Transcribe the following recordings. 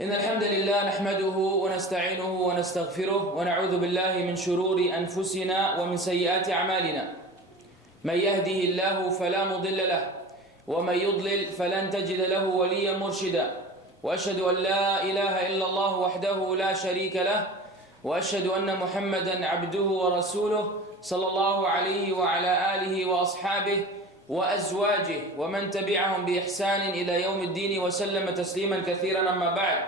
إن الحمد لله نحمده ونستعينه ونستغفره ونعوذ بالله من شرور أنفسنا ومن سيئات أعمالنا من يهده الله فلا مضل له ومن يضلل فلن تجد له وليا مرشدا وأشهد أن لا إله إلا الله وحده لا شريك له وأشهد أن محمدا عبده ورسوله صلى الله عليه وعلى آله وأصحابه وأزواجه ومن تبعهم بإحسان إلى يوم الدين وسلم تسليما كثيرا أما بعد.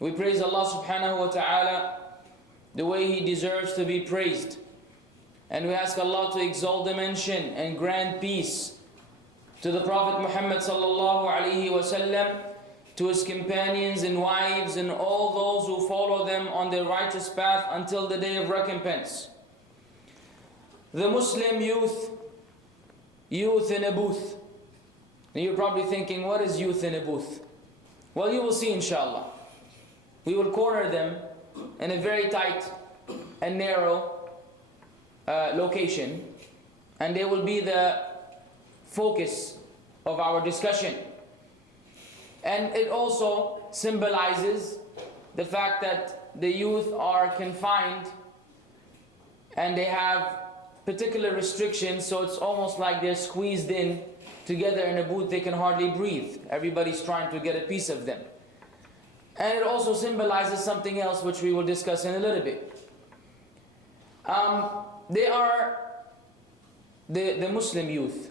We praise Allah subhanahu wa ta'ala the way He deserves to be praised. And we ask Allah to exalt the mention and grant peace to the Prophet Muhammad sallallahu alayhi wa sallam, to his companions and wives and all those who follow them on their righteous path until the day of recompense. The Muslim youth in a booth. And you're probably thinking, what is youth in a booth? Well, you will see inshallah. We will corner them in a very tight and narrow location, and they will be the focus of our discussion. And it also symbolizes the fact that the youth are confined and they have particular restrictions, so it's almost like they're squeezed in together in a booth. They can hardly breathe. Everybody's trying to get a piece of them. And it also symbolizes something else which we will discuss in a little bit. The Muslim youth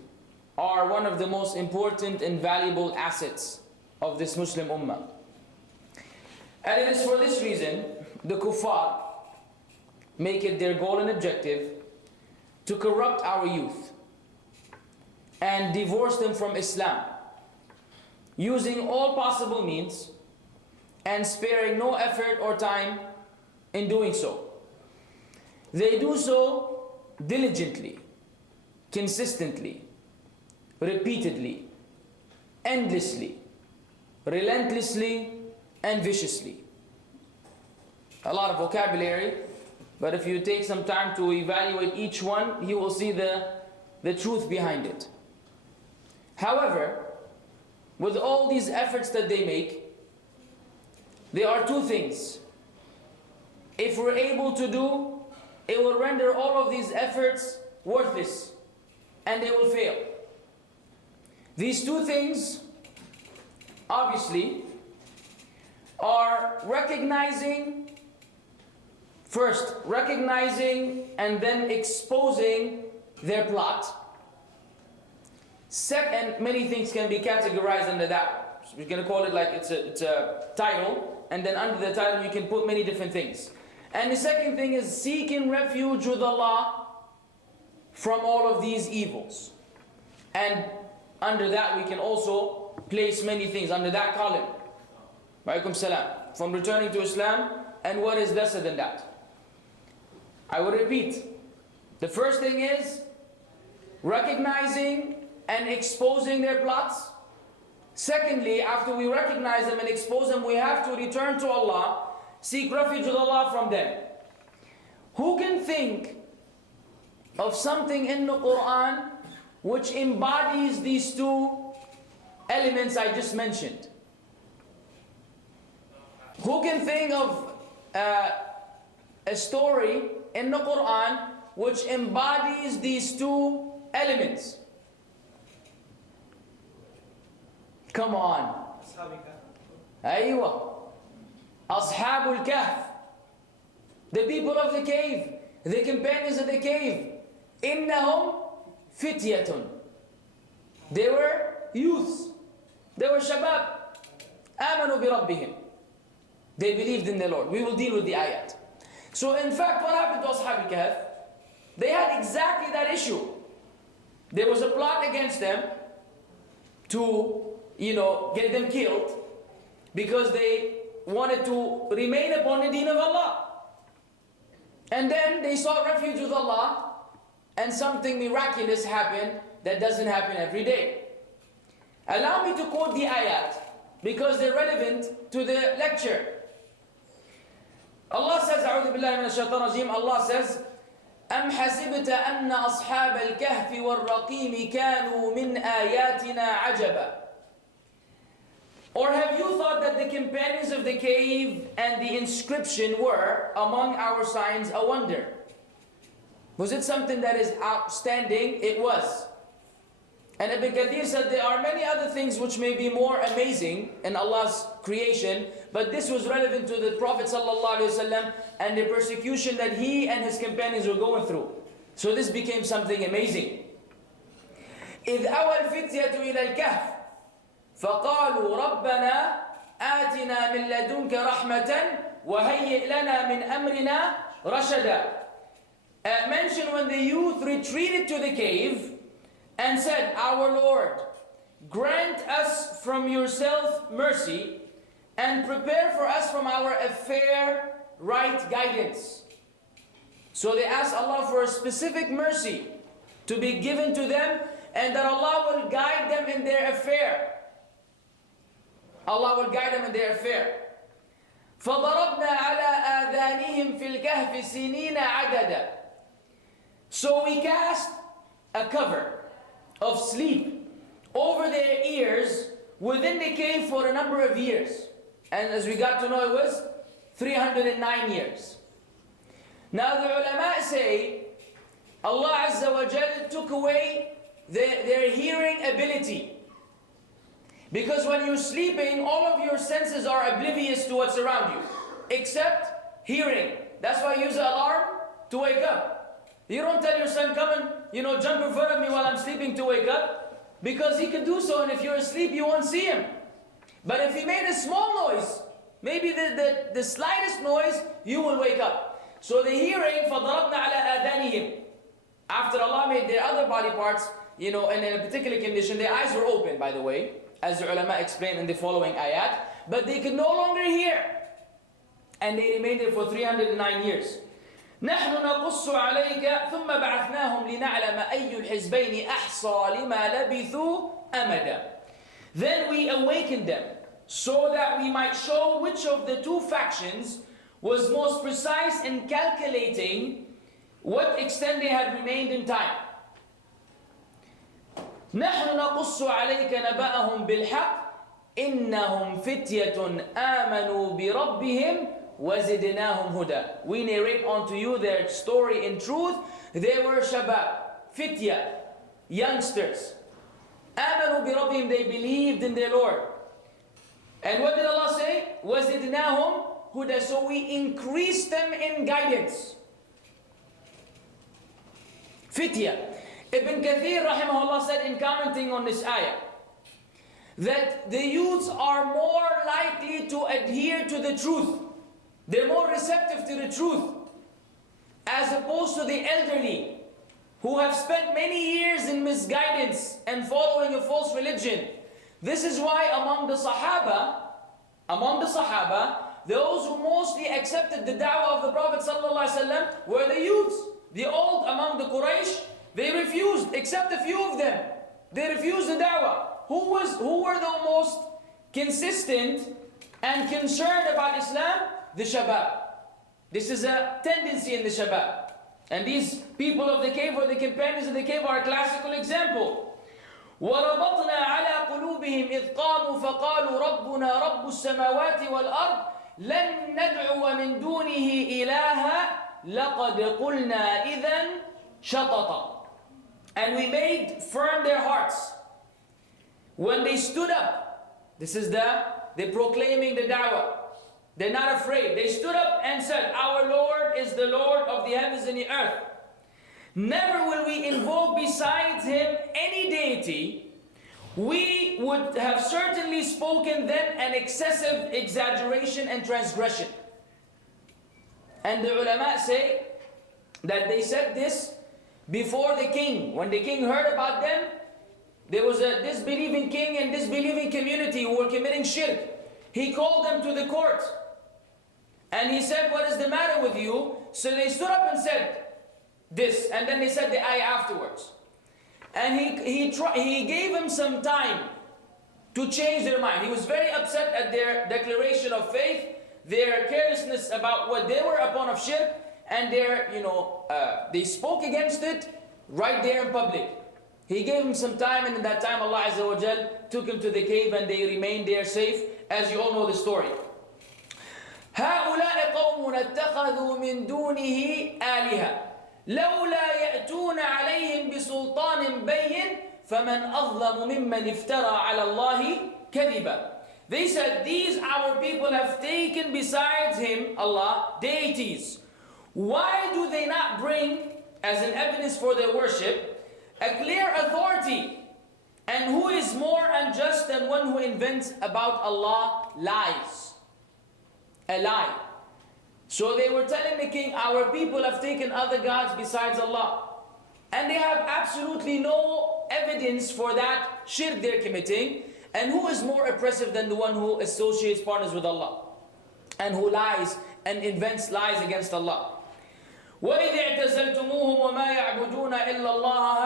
are one of the most important and valuable assets of this Muslim ummah. And it is for this reason the kuffar make it their goal and objective to corrupt our youth and divorce them from Islam, using all possible means and sparing no effort or time in doing so. They do so diligently, consistently, repeatedly, endlessly, relentlessly, and viciously. A lot of vocabulary, but if you take some time to evaluate each one, you will see the truth behind it. However, with all these efforts that they make, there are two things. If we're able to do, it will render all of these efforts worthless, and they will fail. These two things, obviously, are recognizing and then exposing their plot. And many things can be categorized under that. So we're going to call it like it's a title, and then under the title you can put many different things. And the second thing is seeking refuge with Allah from all of these evils. And under that we can also place many things under that column. Waalaikum salam. From returning to Islam and what is lesser than that. I will repeat. The first thing is recognizing and exposing their plots. Secondly, after we recognize them and expose them, we have to return to Allah, seek refuge with Allah from them. Who can think of something in the Qur'an which embodies these two elements I just mentioned? Who can think of a story in the Qur'an which embodies these two elements? Come on. Aywa. Ashabul Kahf. The people of the cave. The companions of the cave. Innahum fityatun. They were youths. They were shabab. Amanu bi rabbihim. They believed in their Lord. We will deal with the ayat. So in fact, what happened to Ashab al-Kahf? They had exactly that issue. There was a plot against them to, get them killed because they wanted to remain upon the deen of Allah. And then they sought refuge with Allah, and something miraculous happened that doesn't happen every day. Allow me to quote the ayat because they're relevant to the lecture. Allah says, أعوذ بالله من الشيطان الرجيم, Allah says, أم حسبت أن أصحاب الكهف والرقيم كانوا من آياتنا عجبا. Or have you thought that the companions of the cave and the inscription were, among our signs, a wonder? Was it something that is outstanding? It was. And Ibn Kathir said there are many other things which may be more amazing in Allah's creation, but this was relevant to the Prophet ﷺ and the persecution that he and his companions were going through. So this became something amazing. إِذْ أَوَى الْفِتْيَةُ إِلَى الْكَهْفِ فَقَالُوا رَبَّنَا آتِنَا مِنْ لَدُنْكَ رَحْمَةً وَهَيِّئْ لَنَا مِنْ أَمْرِنَا رَشَدًا. Mention when the youth retreated to the cave and said, "Our Lord, grant us from yourself mercy and prepare for us from our affair right guidance." So they asked Allah for a specific mercy to be given to them, and that Allah will guide them in their affair. Allah will guide them in their affair. فَضَرَبْنَا عَلَىٰ آذَانِهِمْ فِي الْكَهْفِ سِنِينَ عَدَدًا. So we cast a cover of sleep over their ears within the cave for a number of years. And as we got to know, it was 309 years. Now the ulama say, Allah Azza wa Jal took away their hearing ability. Because when you're sleeping, all of your senses are oblivious to what's around you, except hearing. That's why you use an alarm to wake up. You don't tell your son, "Come and jump in front of me while I'm sleeping," to wake up, because he can do so, and if you're asleep, you won't see him. But if he made a small noise, maybe the slightest noise, you will wake up. So the hearing, فَضَرَبْنَا عَلَىٰ آذَانِهِمْ. After Allah made their other body parts, and in a particular condition, their eyes were open, by the way, as the ulama explained in the following ayat, but they could no longer hear. And they remained there for 309 years. نحن نقص عليك ثم بعثناهم لنعلم أي الحزبين أحصى لما لبثوا أمدا. Then we awakened them so that we might show which of the two factions was most precise in calculating what extent they had remained in time. نحن نقص عليك نبأهم بالحق إنهم فتية آمنوا بربهم وَزِدْنَاهُمْ هُدًى. We narrate unto you their story in truth. They were shabab, fitya, youngsters. آمَنُوا بِرَبِّهِمْ. They believed in their Lord. And what did Allah say? وَزِدْنَاهُمْ هُدًى. So we increased them in guidance. Fitya. Ibn Kathir rahimahullah said in commenting on this ayah, that the youths are more likely to adhere to the truth. They're more receptive to the truth, as opposed to the elderly, who have spent many years in misguidance and following a false religion. This is why among the Sahaba, those who mostly accepted the da'wah of the Prophet ﷺ were the youths. The old among the Quraysh, they refused, except a few of them. They refused the da'wah. Who were the most consistent and concerned about Islam? The shabab. This is a tendency in the shabab. And these people of the cave, or the companions of the cave, are a classical example. وَرَبَطْنَا عَلَىٰ قُلُوبِهِمْ إِذْ قَامُوا فَقَالُوا رَبُّنَا رَبُّ السَّمَاوَاتِ وَالْأَرْضِ لَن نَّدْعُوَ مِن دُونِهِ إِلَٰهًا لَقَدْ قُلْنَا إِذًا شَطَطًا. And we made firm their hearts when they stood up. This is they're proclaiming the da'wah. They're not afraid. They stood up and said, "Our Lord is the Lord of the heavens and the earth. Never will we invoke besides Him any deity. We would have certainly spoken then an excessive exaggeration and transgression." And the ulama say that they said this before the king. When the king heard about them, there was a disbelieving king and disbelieving community who were committing shirk. He called them to the court. And he said, "What is the matter with you?" So they stood up and said this, and then they said the ayah afterwards. And he gave them some time to change their mind. He was very upset at their declaration of faith, their carelessness about what they were upon of shirk, and they spoke against it right there in public. He gave him some time, and in that time Allah Azza wa Jal took him to the cave and they remained there safe, as you all know the story. هؤلاء قوم اتخذوا من دونه آلهة لولا يأتون عليهم بسلطان بين فمن أظلم ممن افترى على الله كذبا. They said, these our people have taken besides him, Allah, deities. Why do they not bring, as an evidence for their worship, a clear authority? And who is more unjust than one who invents about Allah lies? A lie. So they were telling the king, our people have taken other gods besides Allah. And they have absolutely no evidence for that shirk they're committing. And who is more oppressive than the one who associates partners with Allah? And who lies and invents lies against Allah. وَإِذِ اعْتَزَلْتُمُوهُمْ وَمَا يَعْبُدُونَ إِلَّا اللَّهَ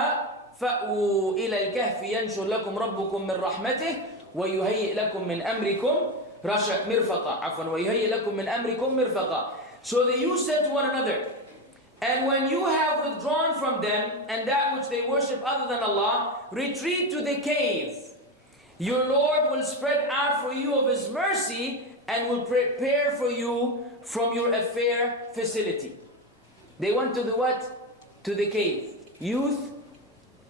فَأْوُوا إِلَى الْكَهْفِ يَنْشُرْ لَكُمْ رَبُّكُمْ مِنْ رَحْمَتِهِ وَيُهَيِّئْ لَكُمْ مِنْ أَمْرِكُمْ وَيُهَيِّئْ لَكُمْ مِنْ أَمْرِكُمْ مِرْفَقًا. So the youth said to one another, and when you have withdrawn from them and that which they worship other than Allah, retreat to the cave. Your Lord will spread out for you of His mercy and will prepare for you from your affair facility. They went to the what? To the cave. Youth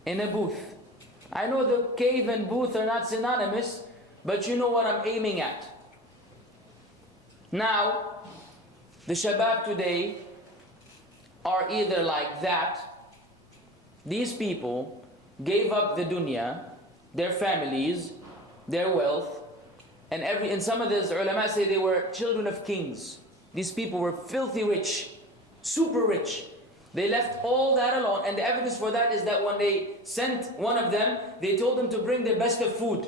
in a booth. I know the cave and booth are not synonymous, but you know what I'm aiming at. Now, the Shabab today are either like that. These people gave up the dunya, their families, their wealth, and some of the ulama say they were children of kings. These people were filthy rich, super rich. They left all that alone, and the evidence for that is that when they sent one of them, they told them to bring the best of food.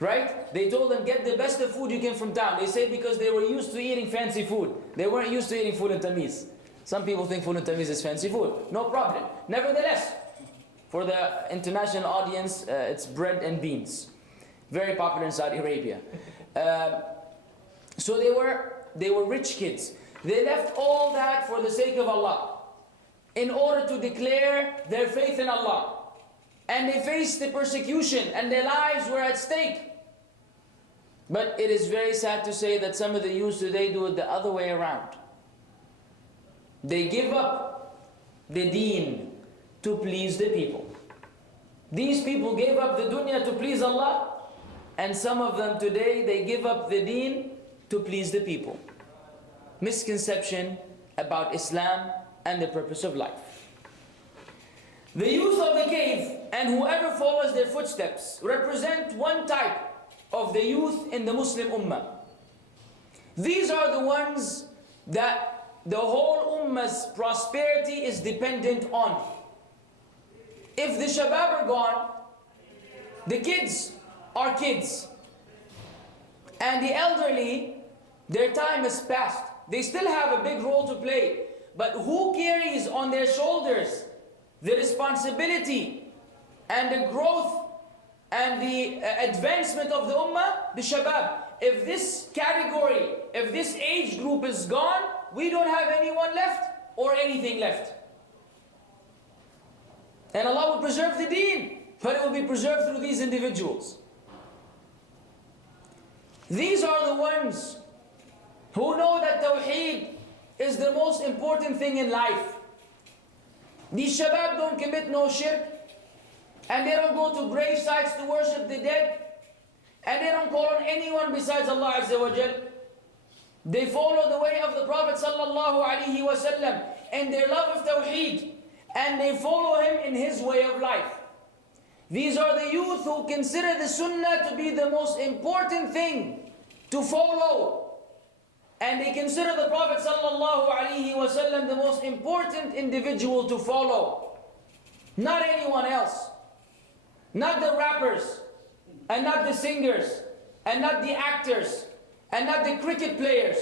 Right? They told them, get the best of food you can from town. They say because they were used to eating fancy food. They weren't used to eating food and tamiz. Some people think food and tamiz is fancy food. No problem. Nevertheless, for the international audience, it's bread and beans. Very popular in Saudi Arabia. So they were rich kids. They left all that for the sake of Allah, in order to declare their faith in Allah. And they faced the persecution, and their lives were at stake. But it is very sad to say that some of the youth today do it the other way around. They give up the deen to please the people. These people gave up the dunya to please Allah, and some of them today, they give up the deen to please the people. Misconception about Islam and the purpose of life. The youth of the cave and whoever follows their footsteps represent one type of the youth in the Muslim Ummah. These are the ones that the whole Ummah's prosperity is dependent on. If the Shabab are gone, the kids are kids. And the elderly, their time is past. They still have a big role to play. But who carries on their shoulders the responsibility and the growth and the advancement of the Ummah? The Shabab. If this category, if this age group is gone, we don't have anyone left or anything left. And Allah will preserve the deen, but it will be preserved through these individuals. These are the ones who know that Tawheed is the most important thing in life. These Shabab don't commit no shirk, and they don't go to grave sites to worship the dead, and they don't call on anyone besides Allah Azza wa Jal. They follow the way of the Prophet sallallahu alaihi wasallam and their love of Tawheed, and they follow him in his way of life. These are the youth who consider the Sunnah to be the most important thing to follow. And they consider the Prophet sallallahu alaihi wasallam the most important individual to follow. Not anyone else. Not the rappers, and not the singers, and not the actors, and not the cricket players,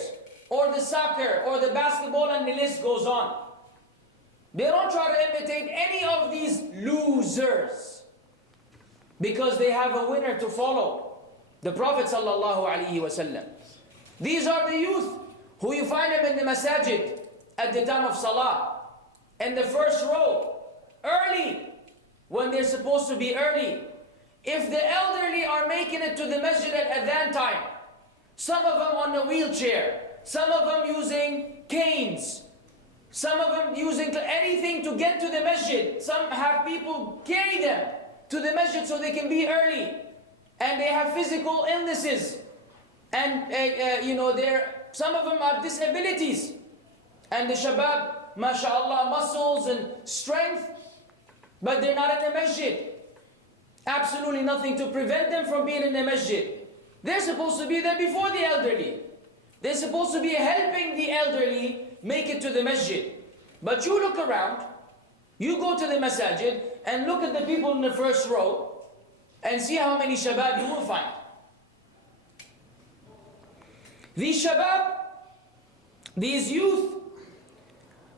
or the soccer, or the basketball, and the list goes on. They don't try to imitate any of these losers, because they have a winner to follow, the Prophet sallallahu alaihi wasallam. These are the youth who you find them in the masajid at the time of salah, in the first row, early, when they're supposed to be early. If the elderly are making it to the masjid at adhan time, some of them on a wheelchair, some of them using canes, some of them using anything to get to the masjid. Some have people carry them to the masjid so they can be early. And they have physical illnesses. And some of them have disabilities. And the shabab, mashallah, muscles and strength, but they're not in the masjid. Absolutely nothing to prevent them from being in the masjid. They're supposed to be there before the elderly. They're supposed to be helping the elderly make it to the masjid. But you look around, you go to the masajid and look at the people in the first row and see how many shabab you will find. These shabab, these youth,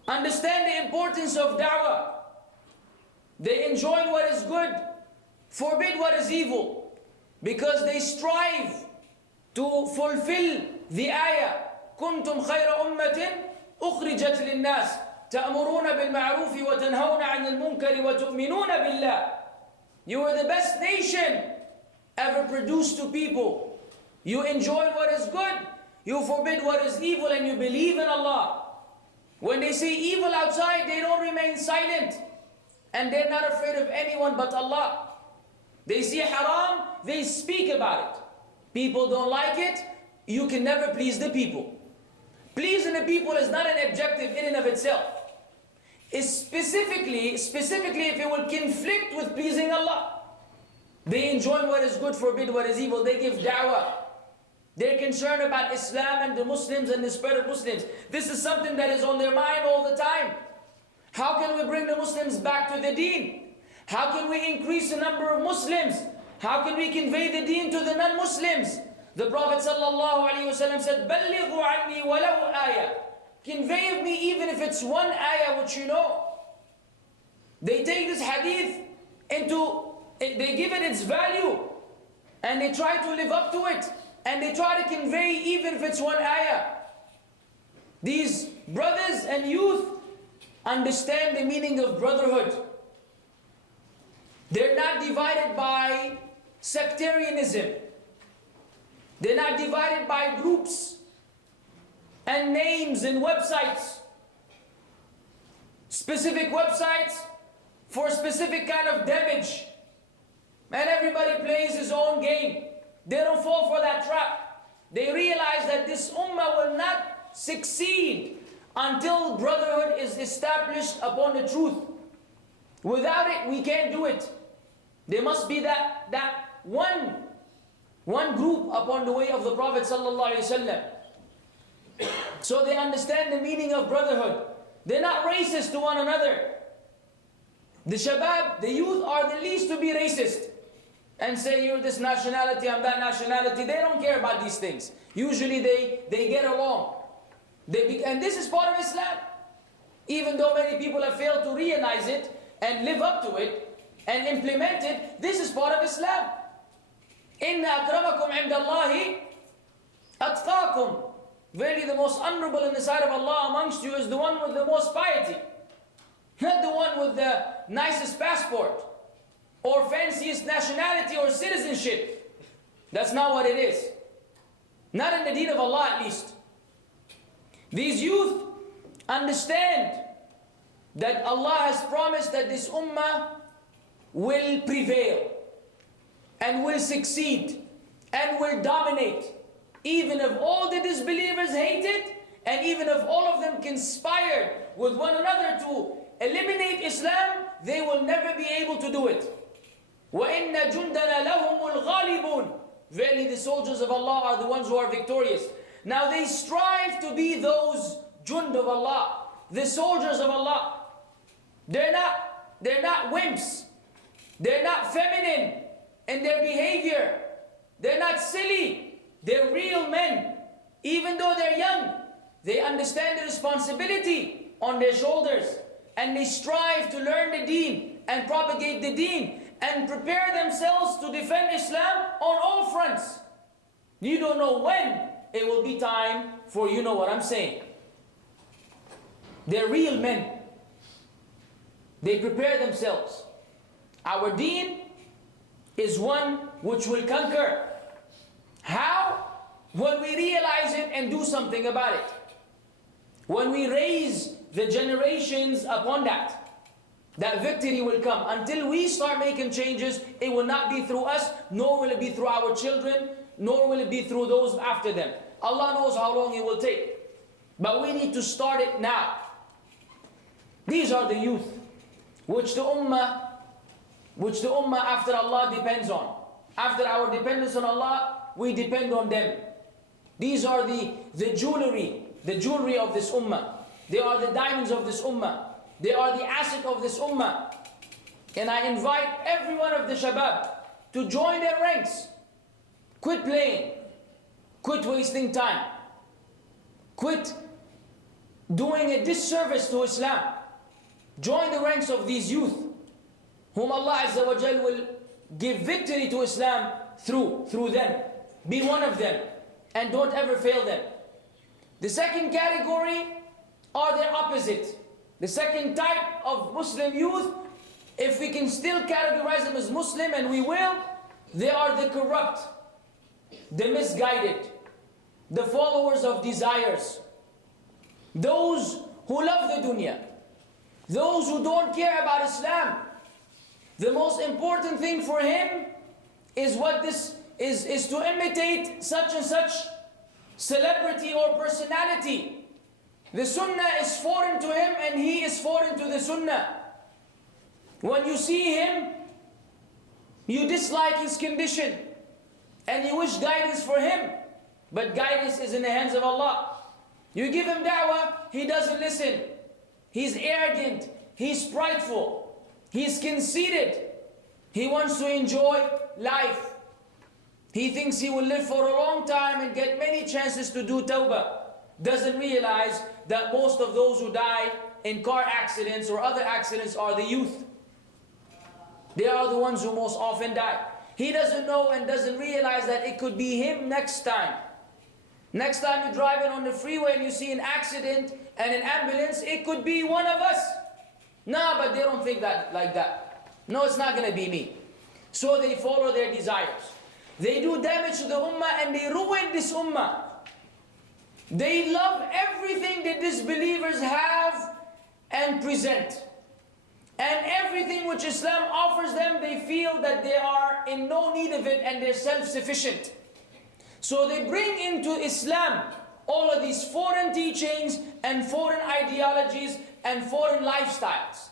understand the importance of da'wah. They enjoy what is good, forbid what is evil, because they strive to fulfill the ayah. كنتم خير أمة أخرجت للناس تأمرون بالمعروف وتنهون عن المنكر وتؤمنون بالله. You are the best nation ever produced to people. You enjoy what is good, you forbid what is evil, and you believe in Allah. When they say evil outside, they don't remain silent. And they're not afraid of anyone but Allah. They see haram, they speak about it. People don't like it, you can never please the people. Pleasing the people is not an objective in and of itself. It's specifically if it will conflict with pleasing Allah. They enjoy what is good, forbid what is evil. They give da'wah. They're concerned about Islam and the Muslims and the spread of Muslims. This is something that is on their mind all the time. How can we bring the Muslims back to the deen? How can we increase the number of Muslims? How can we convey the deen to the non-Muslims? The Prophet ﷺ said, بَلِّغُوا عَنِّي وَلَوْ آيَةً. Convey of me even if it's one ayah which you know. They take this hadith they give it its value, and they try to live up to it, and they try to convey even if it's one ayah. These brothers and youth understand the meaning of brotherhood. They're not divided by sectarianism. They're not divided by groups and names and websites. Specific websites for specific kind of damage. And everybody plays his own game. They don't fall for that trap. They realize that this ummah will not succeed until brotherhood is established upon the truth. Without it, we can't do it. There must be that one group upon the way of the Prophet ﷺ. So they understand the meaning of brotherhood. They're not racist to one another. The shabab, the youth, are the least to be racist and say you're this nationality, I'm that nationality. They don't care about these things. Usually they get along. And this is part of Islam. Even though many people have failed to realize it and live up to it and implement it, this is part of Islam. إِنَّ أَكْرَمَكُمْ عِنْدَ اللَّهِ أَتْقَاكُمْ. Verily the most honorable in the sight of Allah amongst you is the one with the most piety. Not the one with the nicest passport or fanciest nationality or citizenship. That's not what it is. Not in the deen of Allah at least. These youth understand that Allah has promised that this ummah will prevail and will succeed and will dominate. Even if all the disbelievers hate it, and even if all of them conspired with one another to eliminate Islam, they will never be able to do it. وَإِنَّ جُنْدَنَا لَهُمُ الْغَالِبُونَ. Verily the soldiers of Allah are the ones who are victorious. Now they strive to be those jund of Allah, the soldiers of Allah. They're not wimps. They're not feminine in their behavior. They're not silly. They're real men. Even though they're young, they understand the responsibility on their shoulders, and they strive to learn the deen and propagate the deen and prepare themselves to defend Islam on all fronts. You don't know when it will be time for you know what I'm saying. They're real men. They prepare themselves. Our deen is one which will conquer. How? When we realize it and do something about it. When we raise the generations upon that, that victory will come. Until we start making changes, it will not be through us, nor will it be through our children, nor will it be through those after them. Allah knows how long it will take. But we need to start it now. These are the youth, which the ummah after Allah depends on. After our dependence on Allah, we depend on them. These are the jewelry of this ummah. They are the diamonds of this ummah. They are the asset of this ummah. And I invite every one of the shabab to join their ranks. Quit playing. Quit wasting time. Quit doing a disservice to Islam. Join the ranks of these youth, whom Allah Azza wa Jal will give victory to Islam through them. Be one of them, and don't ever fail them. The second category are their opposite. The second type of Muslim youth, if we can still categorize them as Muslim, and we will, they are the corrupt, the misguided, the followers of desires, those who love the dunya, those who don't care about Islam. The most important thing for him is is to imitate such and such celebrity or personality. The sunnah is foreign to him, and he is foreign to the sunnah. When you see him, you dislike his condition, and you wish guidance for him, but guidance is in the hands of Allah. You give him da'wah, he doesn't listen. He's arrogant, he's prideful, he's conceited. He wants to enjoy life. He thinks he will live for a long time and get many chances to do tawbah. Doesn't realize that most of those who die in car accidents or other accidents are the youth. They are the ones who most often die. He doesn't know and doesn't realize that it could be him next time. Next time you're driving on the freeway and you see an accident and an ambulance, it could be one of us. No, but they don't think that like that. No, it's not going to be me. So they follow their desires. They do damage to the ummah and they ruin this ummah. They love everything the disbelievers have and present. And everything which Islam offers them, they feel that they are in no need of it and they're self-sufficient. So they bring into Islam all of these foreign teachings and foreign ideologies and foreign lifestyles.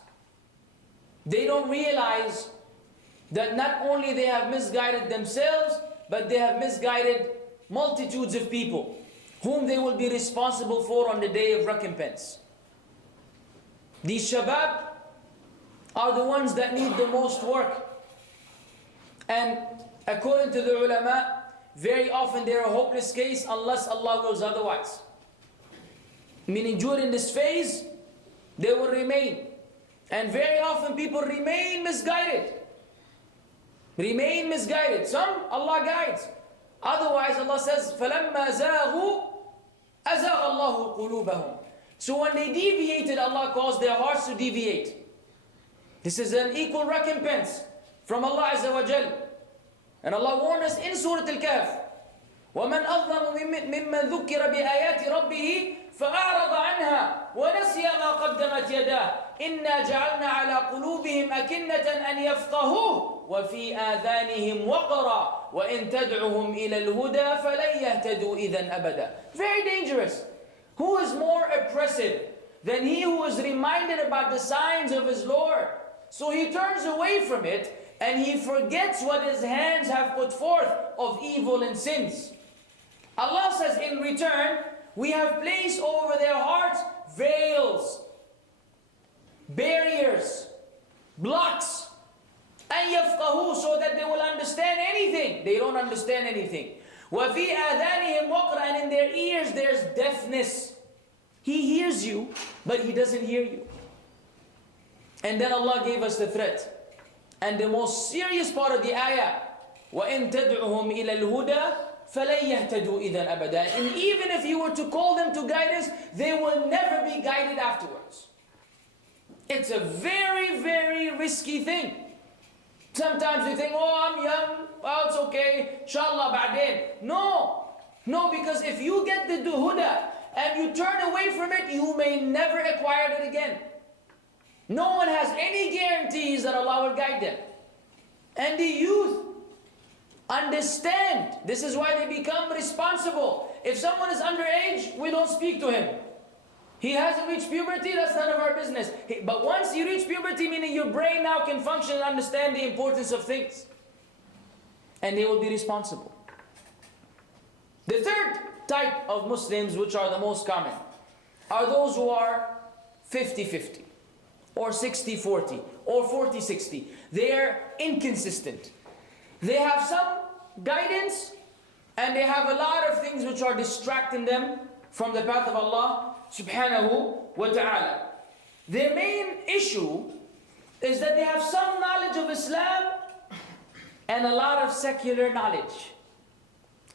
They don't realize that not only they have misguided themselves, but they have misguided multitudes of people whom they will be responsible for on the day of recompense. These shabab are the ones that need the most work. And according to the ulama, very often they are a hopeless case unless Allah wills otherwise. Meaning during this phase, they will remain. And very often people remain misguided. Remain misguided. Some, Allah guides. Otherwise, Allah says, فَلَمَّا زَاغُوا أَزَاغَ اللَّهُ قُلُوبَهُمْ. So when they deviated, Allah caused their hearts to deviate. This is an equal recompense from Allah Azza wa Jal. And Allah warned us in Surah Al-Kahf, وَمَنْ أَظْلَمُ مِمَّنْ ذُكِّرَ بِآيَاتِ رَبِّهِ فَأَعْرَضَ عَنْهَا وَنَسِيَ مَا قَدَّمَتْ يَدَاهُ إِنَّا جَعَلْنَا عَلَى قُلُوبِهِمْ أَكِنَّةً أَنْ يَفْقَهُوهُ وَفِي آذَانِهِمْ وَقْرًا وَإِنْ تَدْعُهُمْ إِلَى الْهُدَى فَلَنْ يَهْتَدُوا إِذًا أَبَدًا. Very dangerous. Who is more oppressive than he who is reminded about the signs of his Lord? So he turns away from it and he forgets what his hands have put forth of evil and sins. Allah says in return, we have placed over their hearts veils, barriers, blocks, and يَفْقَهُوا, so that they will understand anything. They don't understand anything. وَفِي آذَانِهِمْ وَقْرًا, and in their ears there's deafness. He hears you, but he doesn't hear you. And then Allah gave us the threat. And the most serious part of the ayah, وَإِن تَدْعُهُمْ إِلَى الْهُدَى فَلَنْ يَهْتَدُوا إِذًا أَبَدًا. And even if you were to call them to guidance, they will never be guided afterwards. It's a very, very risky thing. Sometimes we think, oh, I'm young, oh, it's okay, inshallah, ba'din. No, no, because if you get the huda and you turn away from it, you may never acquire it again. No one has any guarantees that Allah will guide them. And the youth understand. This is why they become responsible. If someone is underage, we don't speak to him. He hasn't reached puberty, that's none of our business. But once you reach puberty, meaning your brain now can function and understand the importance of things. And they will be responsible. The third type of Muslims, which are the most common, are those who are 50-50, or 60-40, or 40-60. They are inconsistent. They have some guidance, and they have a lot of things which are distracting them from the path of Allah subhanahu wa ta'ala. Their main issue is that they have some knowledge of Islam and a lot of secular knowledge.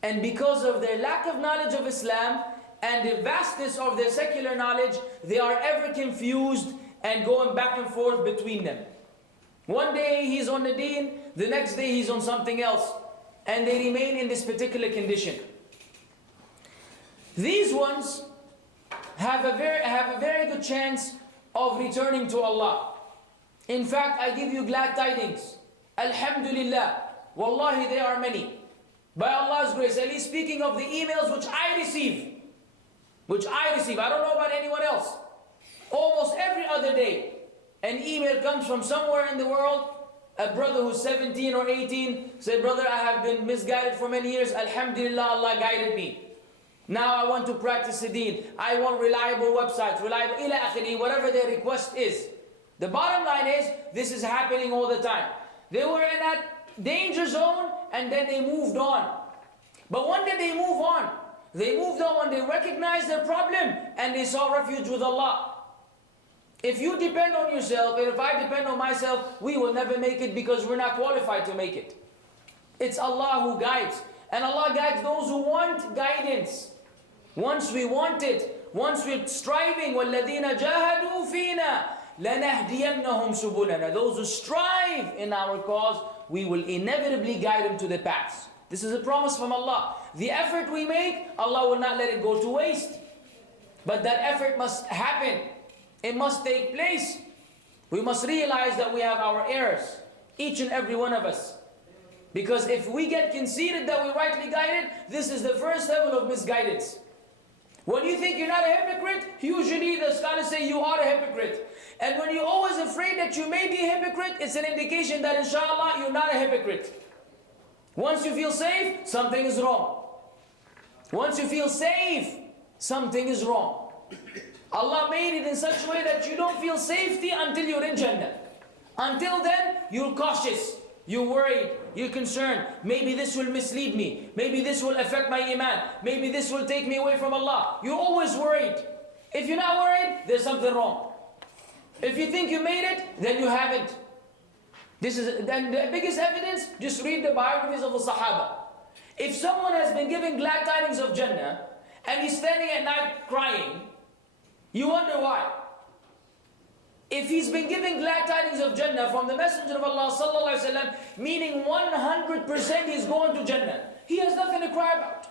And because of their lack of knowledge of Islam and the vastness of their secular knowledge, they are ever confused and going back and forth between them. One day he's on the deen, the next day he's on something else. And they remain in this particular condition. These ones have a very good chance of returning to Allah. In fact, I give you glad tidings. Alhamdulillah. Wallahi, there are many. By Allah's grace, at least speaking of the emails which I receive. I don't know about anyone else. Almost every other day, an email comes from somewhere in the world. A brother who's 17 or 18 said, brother, I have been misguided for many years. Alhamdulillah, Allah guided me. Now I want to practice the deen. I want reliable websites, reliable ila akhiri, whatever their request is. The bottom line is, this is happening all the time. They were in that danger zone and then they moved on. But when did they move on? They moved on when they recognized their problem and they sought refuge with Allah. If you depend on yourself, and if I depend on myself, we will never make it because we're not qualified to make it. It's Allah who guides. And Allah guides those who want guidance. Once we want it, once we're striving, وَالَّذِينَ جَاهَدُوا فِينَا لَنَهْدِيَنَّهُمْ سُبُلَنَا. Those who strive in our cause, we will inevitably guide them to the paths. This is a promise from Allah. The effort we make, Allah will not let it go to waste. But that effort must happen. It must take place. We must realize that we have our errors, each and every one of us. Because if we get conceited that we're rightly guided, this is the first level of misguidance. When you think you're not a hypocrite, usually the scholars say you are a hypocrite. And when you're always afraid that you may be a hypocrite, it's an indication that inshallah you're not a hypocrite. Once you feel safe, something is wrong. Once you feel safe, something is wrong. Allah made it in such a way that you don't feel safety until you're in Jannah. Until then, you're cautious, you're worried, you're concerned. Maybe this will mislead me. Maybe this will affect my iman. Maybe this will take me away from Allah. You're always worried. If you're not worried, there's something wrong. If you think you made it, then you haven't. Then the biggest evidence, just read the biographies of the Sahaba. If someone has been given glad tidings of Jannah, and he's standing at night crying, you wonder why. If he's been given glad tidings of Jannah from the Messenger of Allah sallallahu alaihi wasallam, meaning 100% he's going to Jannah, he has nothing to cry about.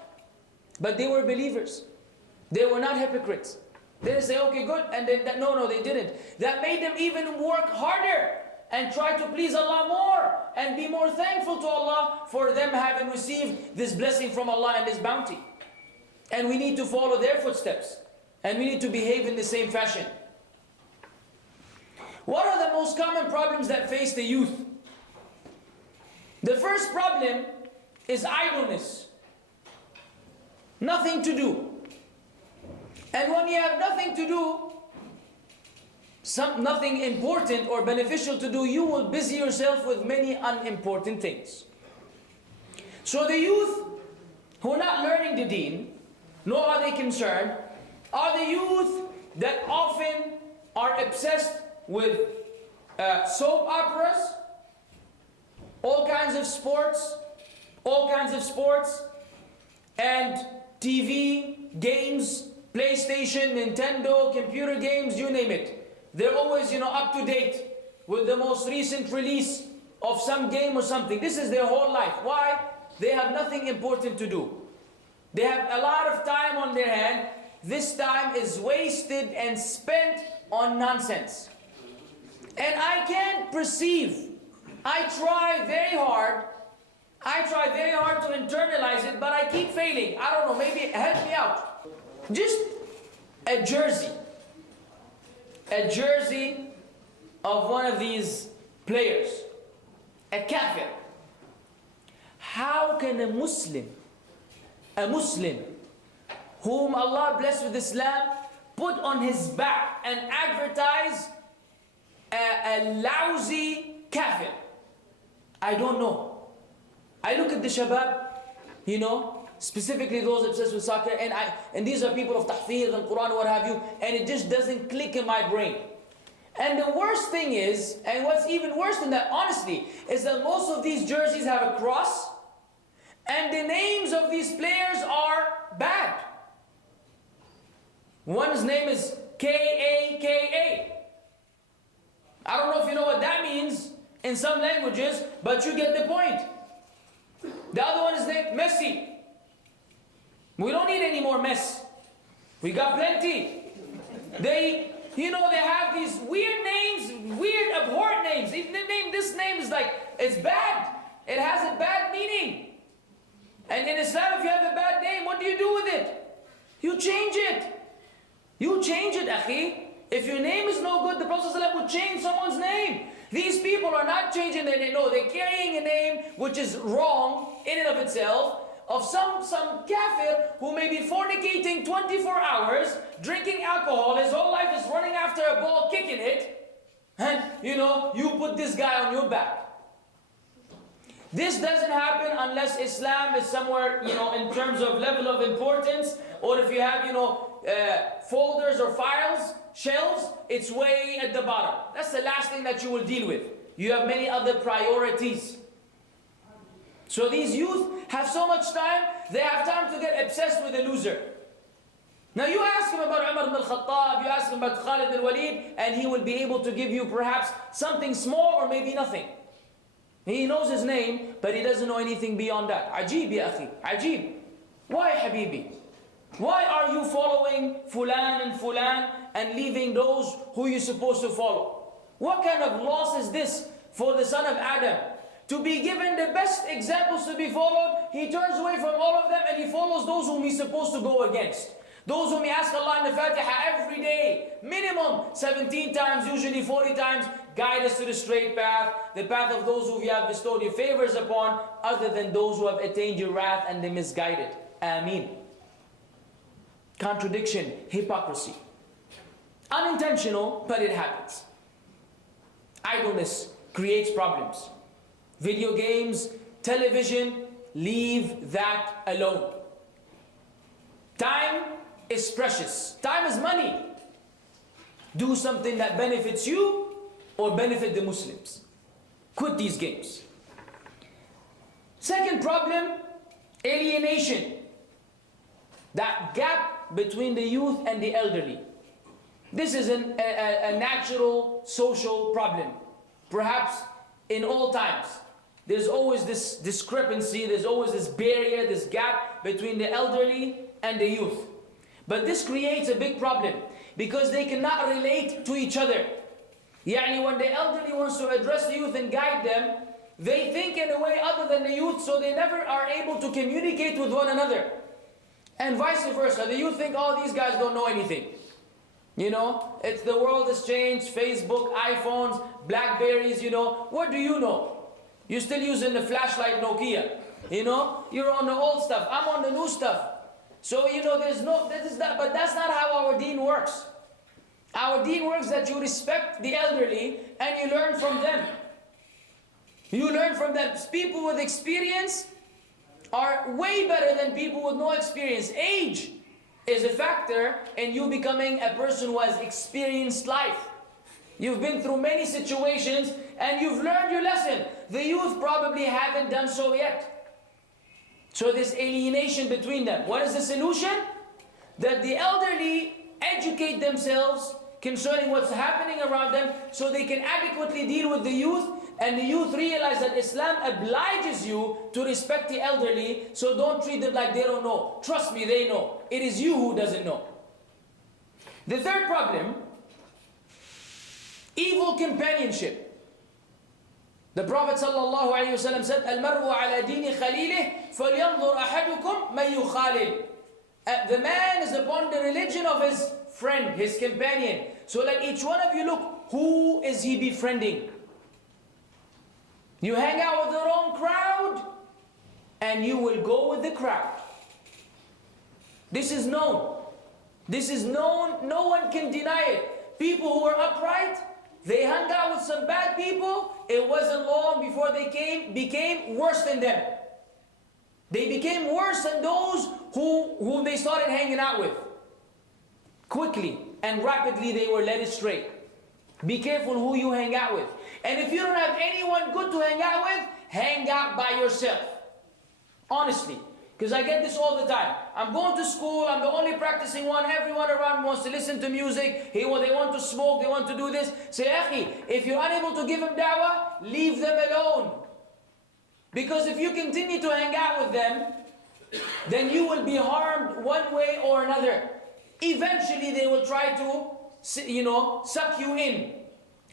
But they were believers. They were not hypocrites. They didn't say, okay, good, and then no, they didn't. That made them even work harder and try to please Allah more and be more thankful to Allah for them having received this blessing from Allah and this bounty. And we need to follow their footsteps. And we need to behave in the same fashion. What are the most common problems that face the youth? The first problem is idleness. Nothing to do. And when you have nothing to do, nothing important or beneficial to do, you will busy yourself with many unimportant things. So the youth who are not learning the deen, nor are they concerned, are the youth that often are obsessed with soap operas, all kinds of sports, and TV, games, PlayStation, Nintendo, computer games, you name it. They're always, up to date with the most recent release of some game or something. This is their whole life. Why? They have nothing important to do. They have a lot of time on their hand. This time is wasted and spent on nonsense. And I can't perceive. I try very hard. To internalize it, but I keep failing. I don't know, maybe help me out. Just a jersey. A jersey of one of these players. A kafir. How can a Muslim whom Allah blessed with Islam, put on his back and advertise a lousy kafir? I don't know. I look at the shabab, you know, specifically those obsessed with soccer, and these are people of tahfidh and Qur'an, what have you, and it just doesn't click in my brain. And the worst thing is, and what's even worse than that, honestly, is that most of these jerseys have a cross, and the names of these players are bad. One's name is K-A-K-A. I don't know if you know what that means in some languages, but you get the point. The other one is named Messi. We don't need any more mess. We got plenty. They have these weird names, weird, abhorrent names. Even this name is like, it's bad. It has a bad meaning. And in Islam, if you have a bad name, what do you do with it? You change it. You change it, akhi. If your name is no good, the Prophet ﷺ would change someone's name. These people are not changing their name. No, they're carrying a name which is wrong in and of itself, of some kafir who may be fornicating 24 hours, drinking alcohol, his whole life is running after a ball, kicking it, and you put this guy on your back. This doesn't happen unless Islam is somewhere, in terms of level of importance, or if you have, folders or files, shelves, it's way at the bottom. That's the last thing that you will deal with. You have many other priorities. So these youth have so much time, they have time to get obsessed with a loser. Now you ask him about Umar ibn al-Khattab, you ask him about Khalid al-Walid, and he will be able to give you perhaps something small or maybe nothing. He knows his name, but he doesn't know anything beyond that. Ajib ya akhi, ajib. Why habibi? Why are you following fulan and leaving those who you're supposed to follow? What kind of loss is this for the son of Adam? To be given the best examples to be followed, he turns away from all of them and he follows those whom he's supposed to go against. Those whom he asks Allah in the Fatiha every day, minimum 17 times, usually 40 times, guide us to the straight path, the path of those who you have bestowed your favors upon, other than those who have attained your wrath and they misguided. Ameen. Contradiction, hypocrisy. Unintentional, but it happens. Idleness creates problems. Video games, television, leave that alone. Time is precious. Time is money. Do something that benefits you or benefit the Muslims. Quit these games. Second problem, alienation. That gap between the youth and the elderly. This is a natural social problem. Perhaps in all times. There's always this discrepancy, there's always this barrier, this gap between the elderly and the youth. But this creates a big problem because they cannot relate to each other. Yani when the elderly wants to address the youth and guide them, they think in a way other than the youth, so they never are able to communicate with one another. And vice versa. The youth think, oh, these guys don't know anything. It's the world has changed, Facebook, iPhones, Blackberries, What do you know? You're still using the flashlight Nokia. You're on the old stuff. I'm on the new stuff. So, but that's not how our deen works. Our deen works that you respect the elderly and you learn from them. You learn from them. People with experience are way better than people with no experience. Age is a factor in you becoming a person who has experienced life. You've been through many situations and you've learned your lesson. The youth probably haven't done so yet. So this alienation between them. What is the solution? That the elderly educate themselves concerning what's happening around them, so they can adequately deal with the youth, and the youth realize that Islam obliges you to respect the elderly, so don't treat them like they don't know. Trust me, they know. It is you who doesn't know. The third problem, evil companionship. The Prophet ﷺ said, "Al-mar'u ala dini khalilih, falyanzur ahadukum man yukhalil." The man is upon the religion of his friend, his companion. So let each one of you look, who is he befriending? You hang out with the wrong crowd, and you will go with the crowd. This is known. This is known. No one can deny it. People who are upright, they hung out with some bad people. It wasn't long before they became worse than them. They became worse than those whom they started hanging out with. Quickly and rapidly they were led astray. Be careful who you hang out with. And if you don't have anyone good to hang out with, hang out by yourself. Honestly. Because I get this all the time. I'm going to school, I'm the only practicing one, everyone around me wants to listen to music, they want to smoke, they want to do this. Say, Akhi, if you're unable to give them dawah, leave them alone. Because if you continue to hang out with them, then you will be harmed one way or another. Eventually they will try to, suck you in.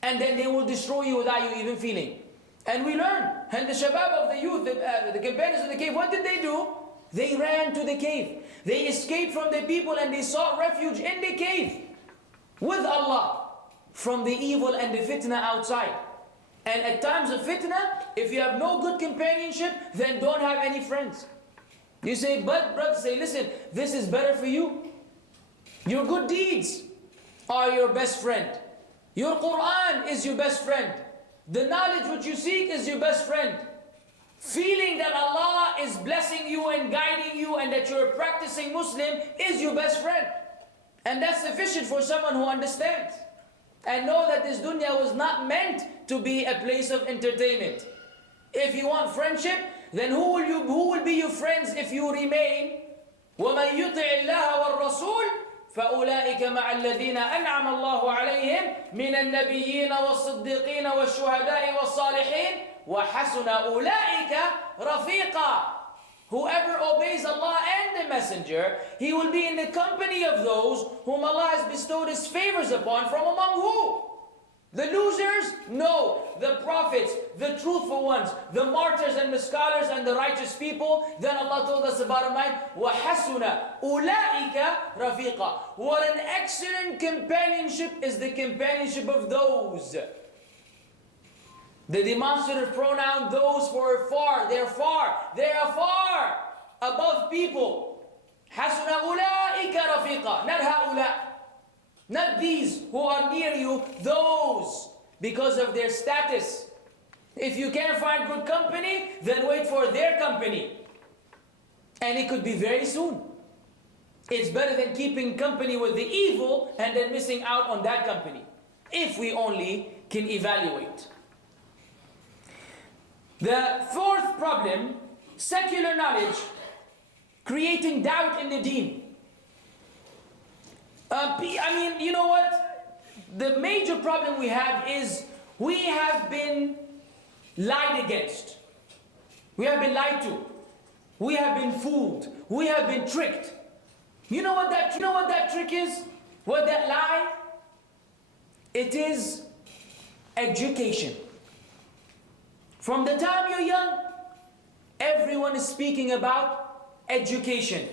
And then they will destroy you without you even feeling. And we learn. And the shabab of the youth, the companions of the cave, what did they do? They ran to the cave. They escaped from the people and they sought refuge in the cave with Allah from the evil and the fitna outside. And at times of fitna, if you have no good companionship, then don't have any friends. You say, but brother, say, listen, this is better for you. Your good deeds are your best friend. Your Qur'an is your best friend. The knowledge which you seek is your best friend. Feeling that Allah is blessing you and guiding you and that you're a practicing Muslim is your best friend. And that's sufficient for someone who understands. And know that this dunya was not meant to be a place of entertainment. If you want friendship, then who will be your friends if you remain? وَمَنْ يُطِعِ اللَّهَ وَالرَّسُولِ فَأُولَٰئِكَ مَعَ الَّذِينَ أَنْعَمَ اللَّهُ عَلَيْهِمْ مِنَ النَّبِيِّينَ وَالصِّدِّيقِينَ وَالشُّهَدَاءِ وَالصَّالِحِينَ وَحَسُنَ أُولَٰئِكَ رَفِيقًا. Whoever obeys Allah and the Messenger, he will be in the company of those whom Allah has bestowed His favors upon, from among who? The losers? No. The prophets, the truthful ones, the martyrs and the scholars and the righteous people. Then Allah told us about them, وَحَسُنَ أُولَٰئِكَ رَفِيقًا. What an excellent companionship is the companionship of those. The demonstrative pronoun, those who are far, they are far above people. حَسُنَ أُولَٰئِكَ رَفِيقًا. Not هؤلاء. Not these who are near you, those, because of their status. If you can't find good company, then wait for their company. And it could be very soon. It's better than keeping company with the evil and then missing out on that company. If we only can evaluate. The fourth problem, secular knowledge, creating doubt in the deen. You know what? The major problem we have is we have been lied against. We have been lied to. We have been fooled. We have been tricked. You know what that trick is? What that lie? It is education. From the time you're young, everyone is speaking about education.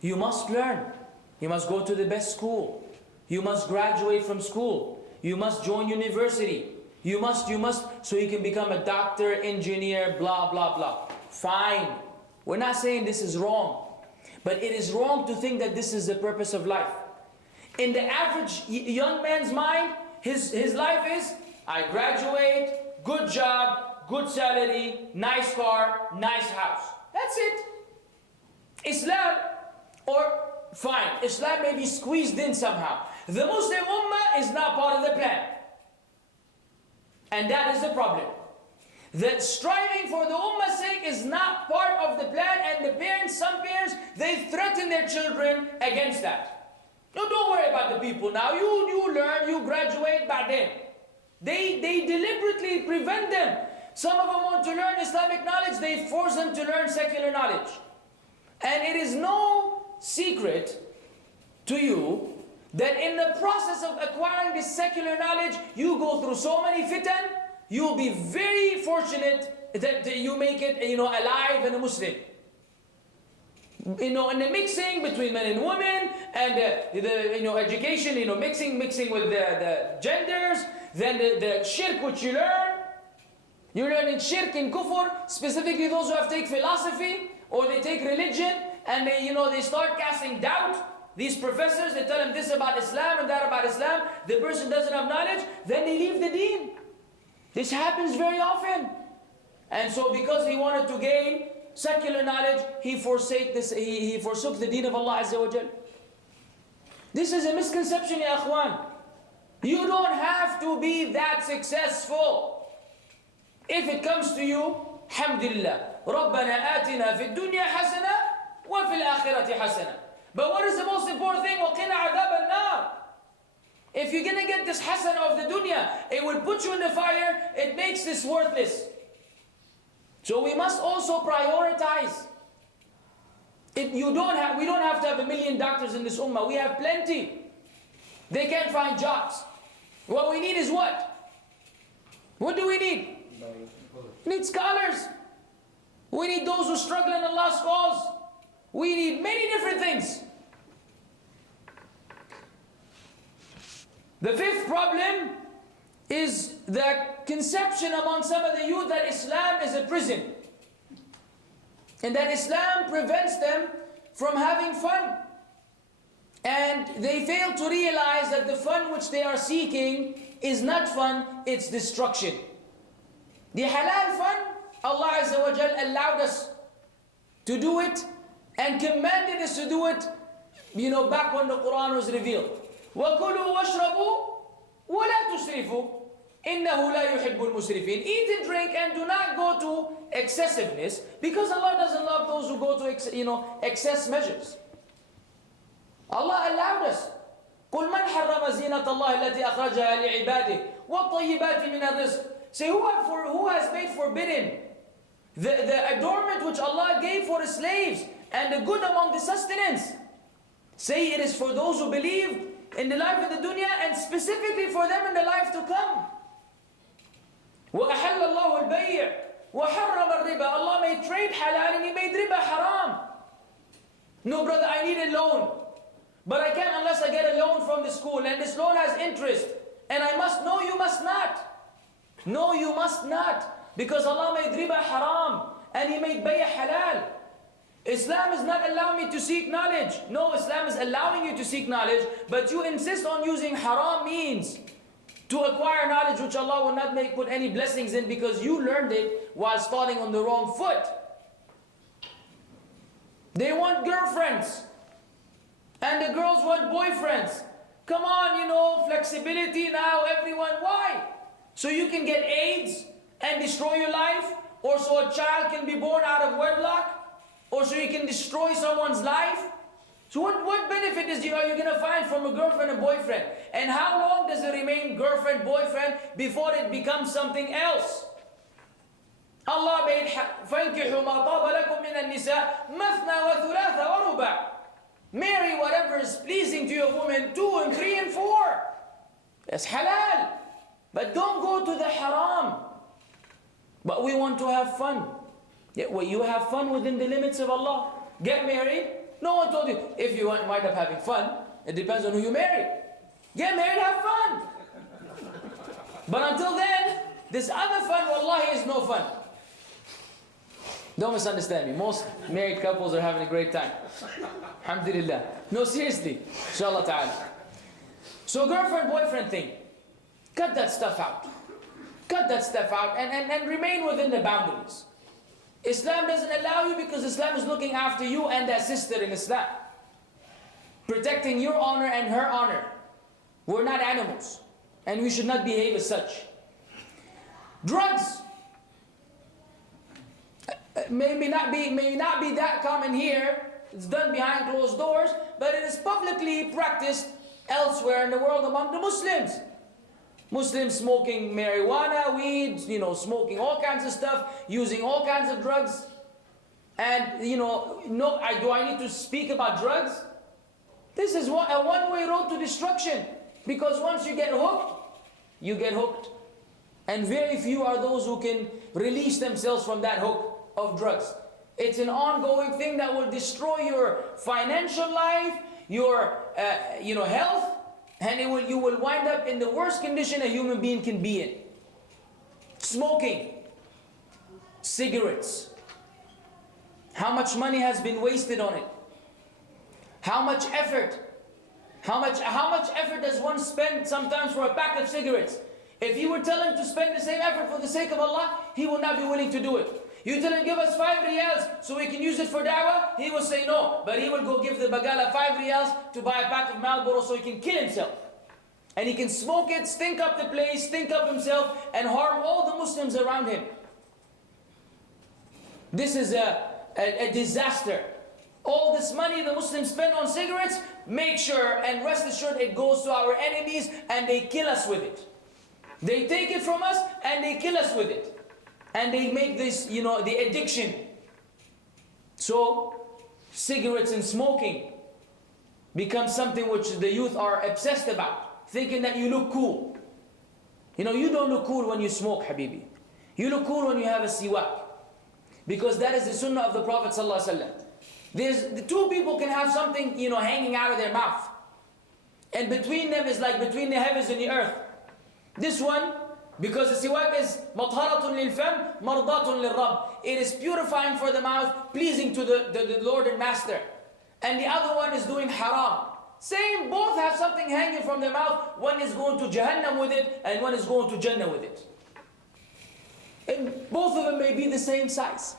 You must learn. You must go to the best school. You must graduate from school. You must join university. You must, so you can become a doctor, engineer, blah, blah, blah. Fine. We're not saying this is wrong. But it is wrong to think that this is the purpose of life. In the average young man's mind, his life is, I graduate, good job, good salary, nice car, nice house. That's it. Islam, fine, Islam may be squeezed in somehow. The Muslim Ummah is not part of the plan. And that is the problem. That striving for the Ummah's sake is not part of the plan, and some parents, they threaten their children against that. No, don't worry about the of people now, you learn, you graduate, بعدين. They deliberately prevent them. Some of them want to learn Islamic knowledge, they force them to learn secular knowledge. And it is no secret to you that in the process of acquiring this secular knowledge, you go through so many fitan, you'll be very fortunate that you make it, alive and a Muslim. In the mixing between men and women, and the education, mixing with the genders, then the shirk which you learn. You're learning shirk and kufr, specifically those who have taken philosophy, or they take religion, and they start casting doubt. These professors, they tell them this about Islam and that about Islam. The person doesn't have knowledge, then they leave the deen. This happens very often. And so because he wanted to gain secular knowledge, he forsook the deen of Allah Azza wa Jal. This is a misconception, ya akhwan. You don't have to be that successful. If it comes to you, alhamdulillah. رَبَّنَا آتِنَا فِي الدُّنْيَا حَسَنَةً وَفِي الْآخِرَةِ حَسَنَةً. But what is the most important thing? وَقِنَا عَذَابَ النَّارِ. If you're going to get this hasan of the dunya, it will put you in the fire, it makes this worthless. So we must also prioritize. We don't have to have 1 million doctors in this ummah. We have plenty. They can't find jobs. What we need is what? What do we need? We need scholars. We need those who struggle in Allah's cause. We need many different things. The fifth problem is the conception among some of the youth that Islam is a prison. And that Islam prevents them from having fun. And they fail to realize that the fun which they are seeking is not fun, it's destruction. The halal fun, Allah Azza wa Jal allowed us to do it and commanded us to do it, back when the Qur'an was revealed. وَكُلُوا وَاشْرَبُوا وَلَا تُسْرِفُوا إِنَّهُ لَا يُحِبُّ الْمُسْرِفِينَ. Eat and drink and do not go to excessiveness, because Allah doesn't love those who go to excess measures. Allah allowed us. قُلْ مَنْ حَرَّمَ زِينَةَ اللَّهِ الَّتِي أَخْرَجَهَا لِعِبَادِهِ وَالطَّيِّبَاتِ مِنَ الرِّزْقِ. Say, who has made forbidden the adornment which Allah gave for His slaves and the good among the sustenance? Say it is for those who believe in the life of the dunya and specifically for them in the life to come. وَأَحَلَّ اللَّهُ الْبَيْعَ وَحَرَّمَ الرِّبَى. Allah made trade halal and He made riba haram. No brother, I need a loan, but I can't unless I get a loan from the school, and this loan has interest, and I must. No, you must not. No, you must not, because Allah made riba haram and He made bay'a halal. Islam is not allowing me to seek knowledge. No, Islam is allowing you to seek knowledge, but you insist on using haram means to acquire knowledge which Allah will not put any blessings in, because you learned it while starting on the wrong foot. They want girlfriends and the girls want boyfriends. Come on, flexibility now, everyone. Why? So you can get AIDS and destroy your life, or so a child can be born out of wedlock, or so you can destroy someone's life. So what benefit are you going to find from a girlfriend and boyfriend? And how long does it remain girlfriend, boyfriend before it becomes something else? Allah made فَانْكِحُوا مَا طَابَ لَكُم مِّنَ النِّسَاءِ مَثْنَى وَثُلَاثَ وَرُبَعَ. Marry whatever is pleasing to your woman, 2 and 3 and 4. That's halal. But don't go to the haram. But we want to have fun. Yeah, well, you have fun within the limits of Allah. Get married. No one told you. If you wind up having fun, it depends on who you marry. Get married, have fun. But until then, this other fun, wallahi, is no fun. Don't misunderstand me. Most married couples are having a great time. Alhamdulillah. No, seriously. Inshallah ta'ala. So girlfriend, boyfriend thing. Cut that stuff out. Cut that stuff out and remain within the boundaries. Islam doesn't allow you, because Islam is looking after you and that sister in Islam. Protecting your honor and her honor. We're not animals, and we should not behave as such. Drugs may not be that common here. It's done behind closed doors, but it is publicly practiced elsewhere in the world among the Muslims. Muslims smoking marijuana, weed, smoking all kinds of stuff, using all kinds of drugs. And, do I need to speak about drugs? This is a one-way road to destruction. Because once you get hooked, you get hooked. And very few are those who can release themselves from that hook of drugs. It's an ongoing thing that will destroy your financial life, your health, and you will wind up in the worst condition a human being can be in. Smoking, cigarettes. How much money has been wasted on it? How much effort? How much effort does one spend sometimes for a pack of cigarettes? If you were telling him to spend the same effort for the sake of Allah, he will not be willing to do it. You tell him, give us 5 riyals so we can use it for da'wah, he will say no. But he will go give the bagala 5 riyals to buy a pack of Marlboro so he can kill himself. And he can smoke it, stink up the place, stink up himself, and harm all the Muslims around him. This is a disaster. All this money the Muslims spend on cigarettes, make sure and rest assured it goes to our enemies and they kill us with it. They take it from us and they kill us with it. And they make this, the addiction. So, cigarettes and smoking become something which the youth are obsessed about, thinking that you look cool. You don't look cool when you smoke, Habibi. You look cool when you have a siwak. Because that is the sunnah of the Prophet ﷺ. The two people can have something, hanging out of their mouth. And between them is like between the heavens and the earth. This one, because the siwak is matharatun lil fam, mardatun lil rabb. It is purifying for the mouth, pleasing to the Lord and Master. And the other one is doing haram. Same, both have something hanging from their mouth. One is going to Jahannam with it, and one is going to Jannah with it. And both of them may be the same size.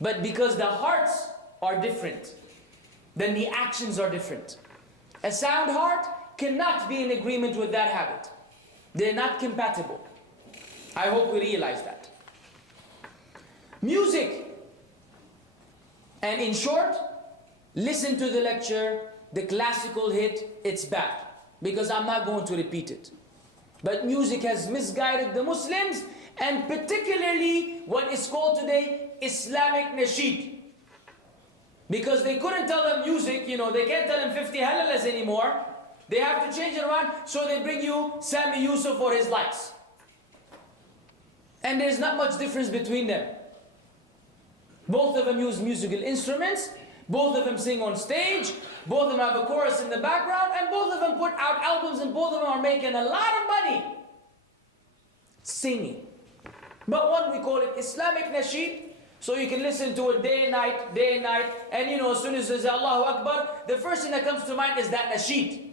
But because the hearts are different, then the actions are different. A sound heart cannot be in agreement with that habit. They're not compatible. I hope we realize that. Music. And in short, listen to the lecture, the classical hit, it's bad. Because I'm not going to repeat it. But music has misguided the Muslims, and particularly what is called today Islamic nasheed. Because they couldn't tell them music, they can't tell them 50 halalas anymore. They have to change it around, so they bring you Sami Yusuf or his likes. And there's not much difference between them. Both of them use musical instruments, both of them sing on stage, both of them have a chorus in the background, and both of them put out albums, and both of them are making a lot of money singing. But one, we call it Islamic nasheed, so you can listen to it day and night, and as soon as it says Allahu Akbar, the first thing that comes to mind is that nasheed.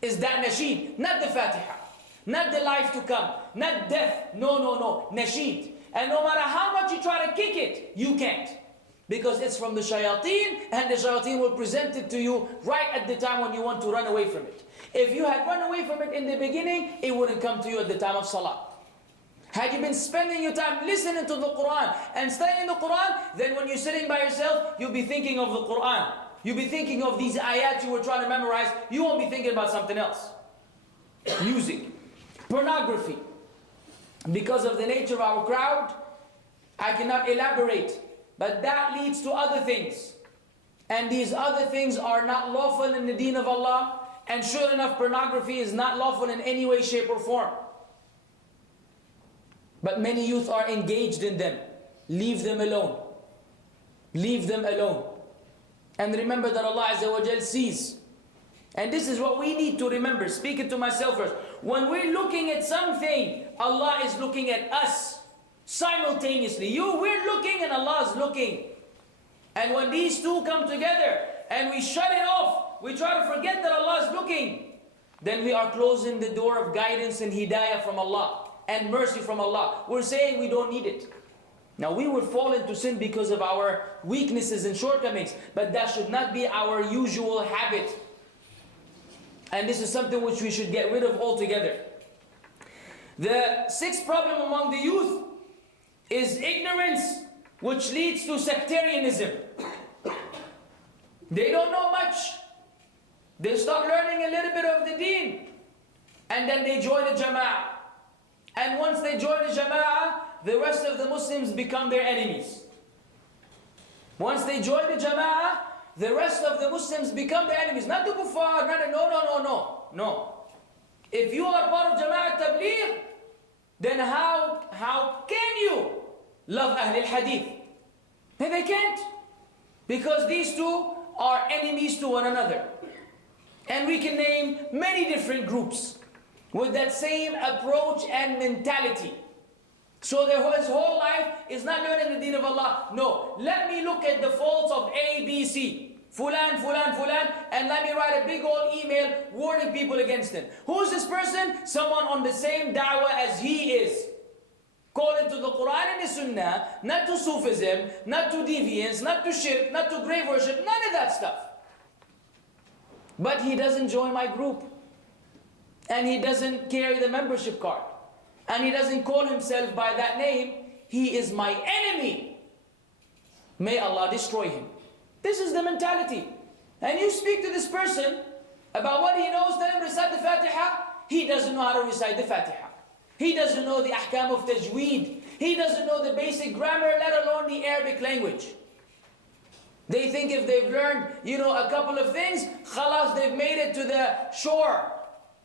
Is that nasheed, not the Fatiha, not the life to come, not death, no, nasheed. And no matter how much you try to kick it, you can't. Because it's from the shayateen, and the shayateen will present it to you right at the time when you want to run away from it. If you had run away from it in the beginning, it wouldn't come to you at the time of salah. Had you been spending your time listening to the Qur'an and studying the Qur'an, then when you're sitting by yourself, you'll be thinking of the Qur'an. You'll be thinking of these ayat you were trying to memorize. You won't be thinking about something else. Music. Pornography. Because of the nature of our crowd, I cannot elaborate. But that leads to other things. And these other things are not lawful in the deen of Allah. And sure enough, pornography is not lawful in any way, shape or form. But many youth are engaged in them. Leave them alone. Leave them alone. And remember that Allah Azza wa Jal sees. And this is what we need to remember. Speaking to myself first. When we're looking at something, Allah is looking at us simultaneously. We're looking and Allah is looking. And when these two come together and we shut it off, we try to forget that Allah is looking, then we are closing the door of guidance and hidayah from Allah and mercy from Allah. We're saying we don't need it. Now we would fall into sin because of our weaknesses and shortcomings, but that should not be our usual habit. And this is something which we should get rid of altogether. The sixth problem among the youth is ignorance, which leads to sectarianism. They don't know much. They start learning a little bit of the deen. And then they join the jama'ah. And once they join the jama'ah, the rest of the Muslims become their enemies. Once they join the jama'ah, the rest of the Muslims become their enemies. Not the kuffar, no. If you are part of jama'ah tabligh, then how can you love Ahl al-Hadith? They can't. Because these two are enemies to one another. And we can name many different groups with that same approach and mentality. So his whole life is not learning the deen of Allah. No, let me look at the faults of A, B, C. Fulan, and let me write a big old email warning people against him. Who is this person? Someone on the same da'wah as he is. Calling to the Qur'an and the Sunnah, not to Sufism, not to deviance, not to shirk, not to grave worship, none of that stuff. But he doesn't join my group. And he doesn't carry the membership card. And he doesn't call himself by that name. He is my enemy. May Allah destroy him. This is the mentality. And you speak to this person about what he knows, tell him recite the Fatiha. He doesn't know how to recite the Fatiha. He doesn't know the ahkam of tajweed. He doesn't know the basic grammar, let alone the Arabic language. They think if they've learned, a couple of things, khalas, they've made it to the shore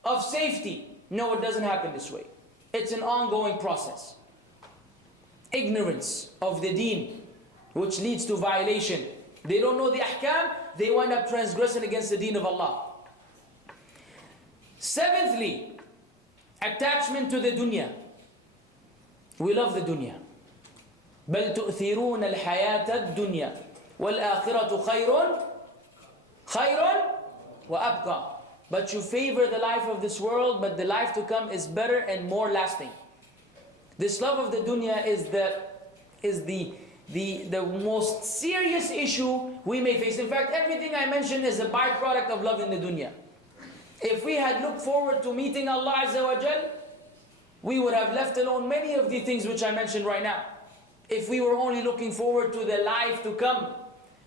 of safety. No, it doesn't happen this way. It's an ongoing process. Ignorance of the deen, which leads to violation. They don't know the ahkam, they wind up transgressing against the deen of Allah. Seventhly, attachment to the dunya. We love the dunya. بل تؤثرون الحياة الدنيا والآخرة خير وأبقى. But you favor the life of this world, but the life to come is better and more lasting. This love of the dunya is the most serious issue we may face. In fact, everything I mentioned is a byproduct of loving the dunya. If we had looked forward to meeting Allah Azza wa Jal, we would have left alone many of the things which I mentioned right now. If we were only looking forward to the life to come,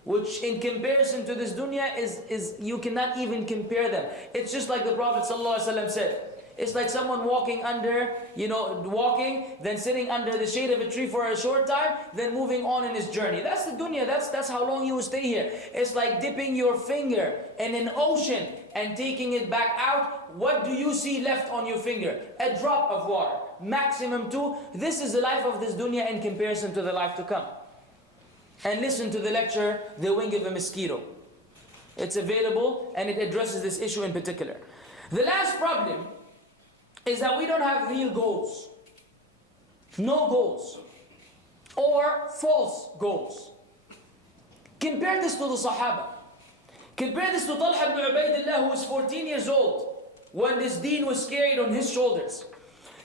which in comparison to this dunya is you cannot even compare them. It's just like the Prophet ﷺ said. It's like someone walking under, then sitting under the shade of a tree for a short time, then moving on in his journey. That's the dunya, that's how long you will stay here. It's like dipping your finger in an ocean and taking it back out. What do you see left on your finger? A drop of water, maximum two. This is the life of this dunya in comparison to the life to come. And listen to the lecture, The Wing of a Mosquito. It's available and it addresses this issue in particular. The last problem is that we don't have real goals. No goals. Or false goals. Compare this to the Sahaba. Compare this to Talha ibn Ubaidillah, who was 14 years old when this deen was carried on his shoulders.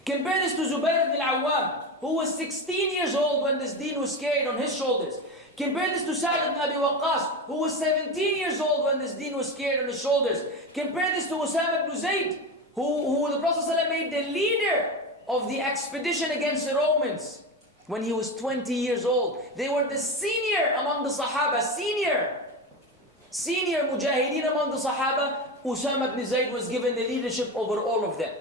Compare this to Zubayr ibn al-Awwam, who was 16 years old when this deen was carried on his shoulders. Compare this to Sa'd ibn Abi Waqqas, who was 17 years old when this deen was carried on his shoulders. Compare this to Usama ibn Zayd, who the Prophet ﷺ made the leader of the expedition against the Romans when he was 20 years old. They were the senior among the Sahaba, senior mujahideen among the Sahaba. Usama ibn Zayd was given the leadership over all of them.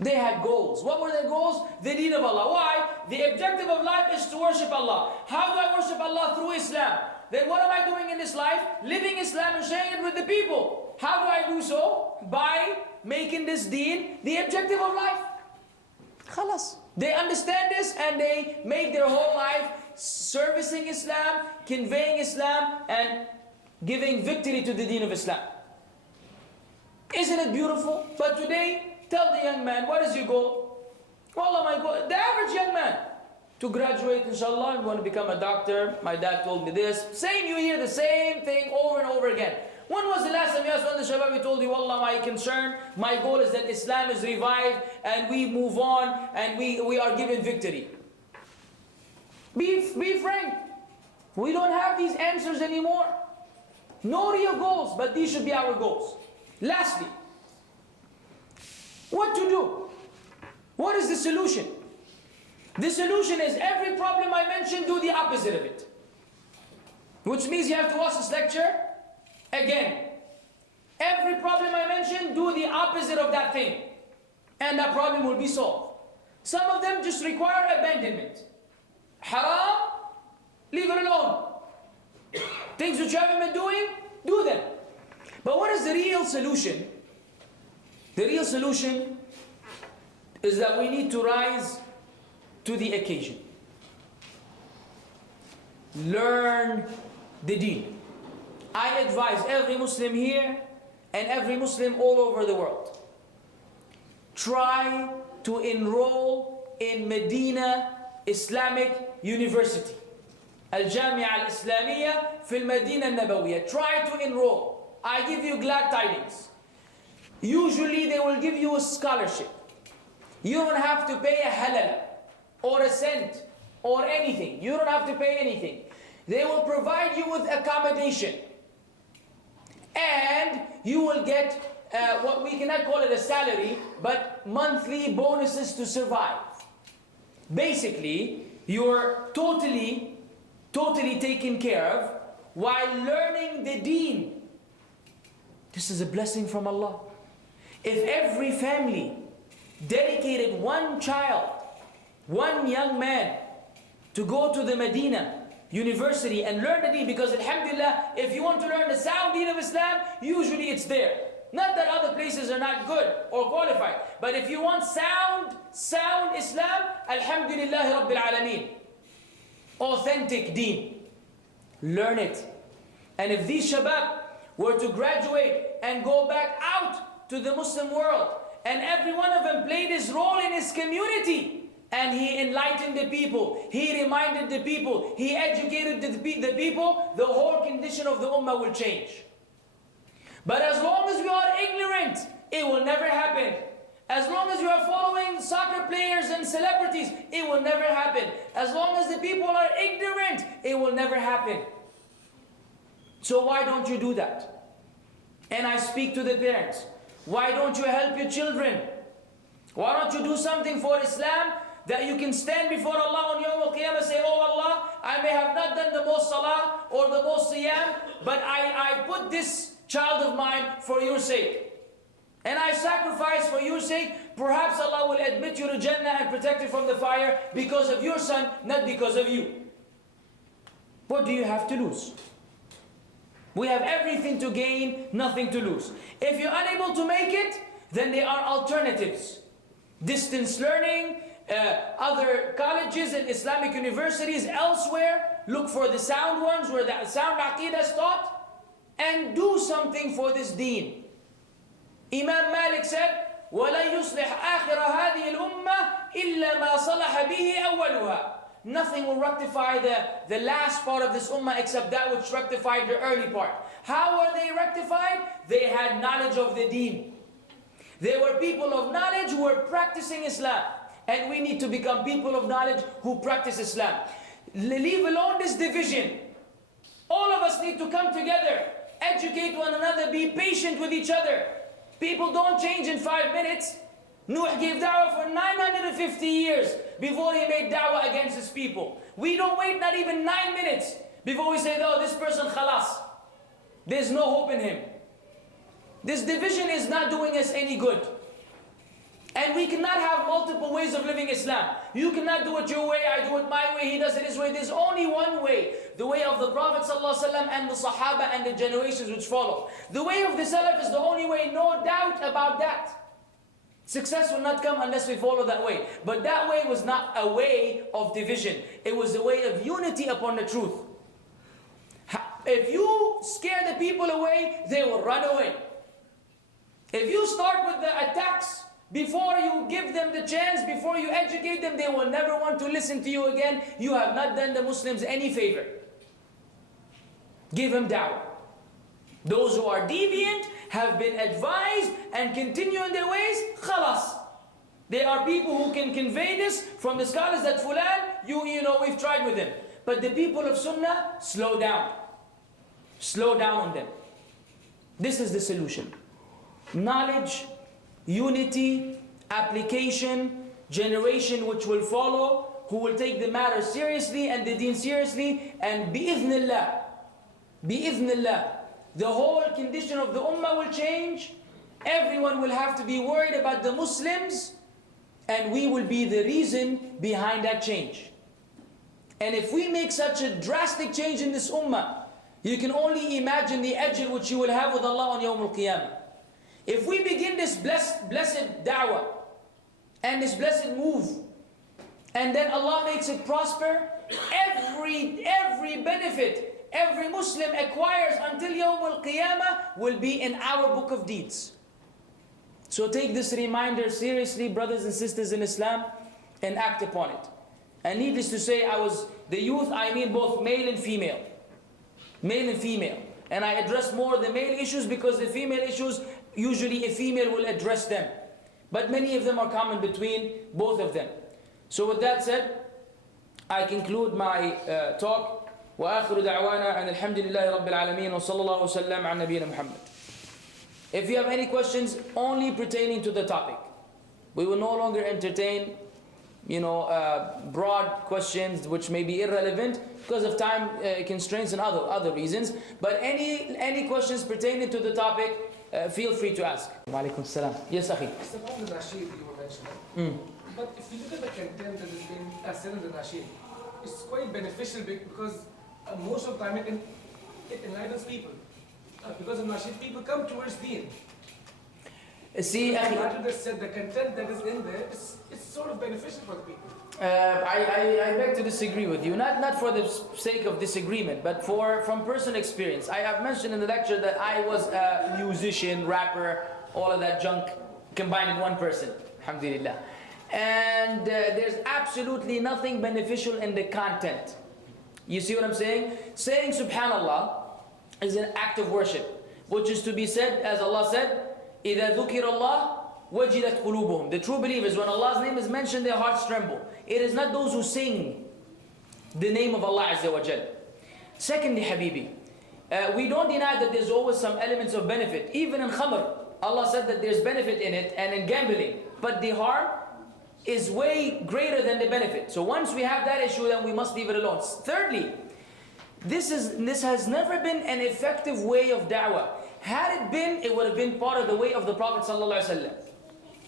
They had goals. What were their goals? The deen of Allah. Why? The objective of life is to worship Allah. How do I worship Allah? Through Islam. Then what am I doing in this life? Living Islam and sharing it with the people. How do I do so? By making this deen the objective of life. Khalas. They understand this and they make their whole life servicing Islam, conveying Islam, and giving victory to the deen of Islam. Isn't it beautiful? But today, tell the young man, what is your goal? Wallah, my goal, the average young man, to graduate, inshallah, and want to become a doctor. My dad told me this. Same, you hear the same thing over and over again. When was the last time you asked one of the Shabab, told you, Wallah, my concern, my goal is that Islam is revived and we move on and we are given victory. Be frank. We don't have these answers anymore. No real goals, but these should be our goals. Lastly, what to do? What is the solution? The solution is every problem I mentioned, do the opposite of it. Which means you have to watch this lecture again. Every problem I mentioned, do the opposite of that thing, and that problem will be solved. Some of them just require abandonment. Haram, leave it alone. Things which you haven't been doing, do them. But what is the real solution? The real solution is that we need to rise to the occasion. Learn the deen. I advise every Muslim here and every Muslim all over the world, try to enroll in Medina Islamic University. Al-Jami'a Al-Islamiyya fil Medina Nabawiyya. Try to enroll. I give you glad tidings. Usually they will give you a scholarship. You don't have to pay a halala or a cent or anything. You don't have to pay anything. They will provide you with accommodation. And you will get what we cannot call it a salary, but monthly bonuses to survive. Basically, you're totally taken care of while learning the deen. This is a blessing from Allah. If every family dedicated one child, one young man, to go to the Medina University and learn the deen, because alhamdulillah, if you want to learn the sound deen of Islam, usually it's there. Not that other places are not good or qualified, but if you want sound Islam, alhamdulillah Rabbil Alameen, authentic deen, learn it. And if these shabab were to graduate and go back out to the Muslim world, and every one of them played his role in his community, and he enlightened the people, he reminded the people, he educated the people, the whole condition of the ummah will change. But as long as we are ignorant, it will never happen. As long as you are following soccer players and celebrities, it will never happen. As long as the people are ignorant, it will never happen. So why don't you do that? And I speak to the parents. Why don't you help your children? Why don't you do something for Islam that you can stand before Allah on Yawm al-Qiyamah and say, oh Allah, I may have not done the most salah or the most siyam, but I put this child of mine for your sake. And I sacrifice for your sake. Perhaps Allah will admit you to Jannah and protect you from the fire because of your son, not because of you. What do you have to lose? We have everything to gain, nothing to lose. If you're unable to make it, then there are alternatives. Distance learning, other colleges and Islamic universities elsewhere. Look for the sound ones where the sound aqidah is taught, and do something for this deen. Imam Malik said, وَلَا يُصْلِحْ آخِرَ هَذِهِ الْأُمَّةِ إِلَّا مَا صَلَحَ بِهِ أَوَّلُهَا. Nothing will rectify the last part of this ummah except that which rectified the early part. How were they rectified? They had knowledge of the deen. They were people of knowledge who were practicing Islam. And we need to become people of knowledge who practice Islam. Leave alone this division. All of us need to come together, educate one another, be patient with each other. People don't change in 5 minutes. Nuh gave da'wah for 950 years before he made da'wah against his people. We don't wait not even 9 minutes before we say, oh, this person khalas. There's no hope in him. This division is not doing us any good. And we cannot have multiple ways of living Islam. You cannot do it your way, I do it my way, he does it his way. There's only one way. The way of the Prophet ﷺ and the Sahaba and the generations which follow. The way of the Salaf is the only way, no doubt about that. Success will not come unless we follow that way. But that way was not a way of division. It was a way of unity upon the truth. If you scare the people away, they will run away. If you start with the attacks, before you give them the chance, before you educate them, they will never want to listen to you again. You have not done the Muslims any favor. Give them da'wah. Those who are deviant have been advised and continue in their ways, khalas. There are people who can convey this from the scholars that fulan, you know, we've tried with them. But the people of Sunnah, slow down. Slow down on them. This is the solution. Knowledge, unity, application, generation which will follow, who will take the matter seriously and the deen seriously, and bi'idhnillah, the whole condition of the ummah will change. Everyone will have to be worried about the Muslims, and we will be the reason behind that change. And if we make such a drastic change in this ummah, you can only imagine the ajr which you will have with Allah on Yawm al-Qiyamah. If we begin this blessed da'wah, and this blessed move, and then Allah makes it prosper, every benefit every Muslim acquires until Yawm al-Qiyamah will be in our book of deeds. So take this reminder seriously, brothers and sisters in Islam, and act upon it. And needless to say, the youth, I mean both male and female. Male and female. And I address more the male issues because the female issues, usually a female will address them. But many of them are common between both of them. So with that said, I conclude my talk. وآخر دعوانا أن الحمد لله رب العالمين وصلى الله وسلم على نبينا محمد. If you have any questions only pertaining to the topic, we will no longer entertain, broad questions which may be irrelevant because of time constraints and other reasons. But any questions pertaining to the topic, feel free to ask. Wa alaikum salam. Yes, Akhi. It's about the nasheed you were mentioning. But if you look at the content that is being said in the nasheed, it's quite beneficial because most of the time it enlightens people. Because in nasheed, people come towards deen. See, Akhi, said the content that is in there, it's sort of beneficial for the people. I beg to disagree with you, not for the sake of disagreement, but from personal experience. I have mentioned in the lecture that I was a musician, rapper, all of that junk combined in one person, alhamdulillah. And there's absolutely nothing beneficial in the content. You see what I'm saying? Saying subhanallah is an act of worship, which is to be said, as Allah said, إِذَا ذُكِرَ اللَّهُ وَجِلَتْ قُلُوبُهُم. The true believers, when Allah's name is mentioned, their hearts tremble. It is not those who sing the name of Allah Azza wa Jal. Secondly, Habibi, we don't deny that there's always some elements of benefit. Even in khamr, Allah said that there's benefit in it, and in gambling. But the harm is way greater than the benefit. So once we have that issue, then we must leave it alone. Thirdly, this has never been an effective way of da'wah. Had it been, it would have been part of the way of the Prophet ﷺ.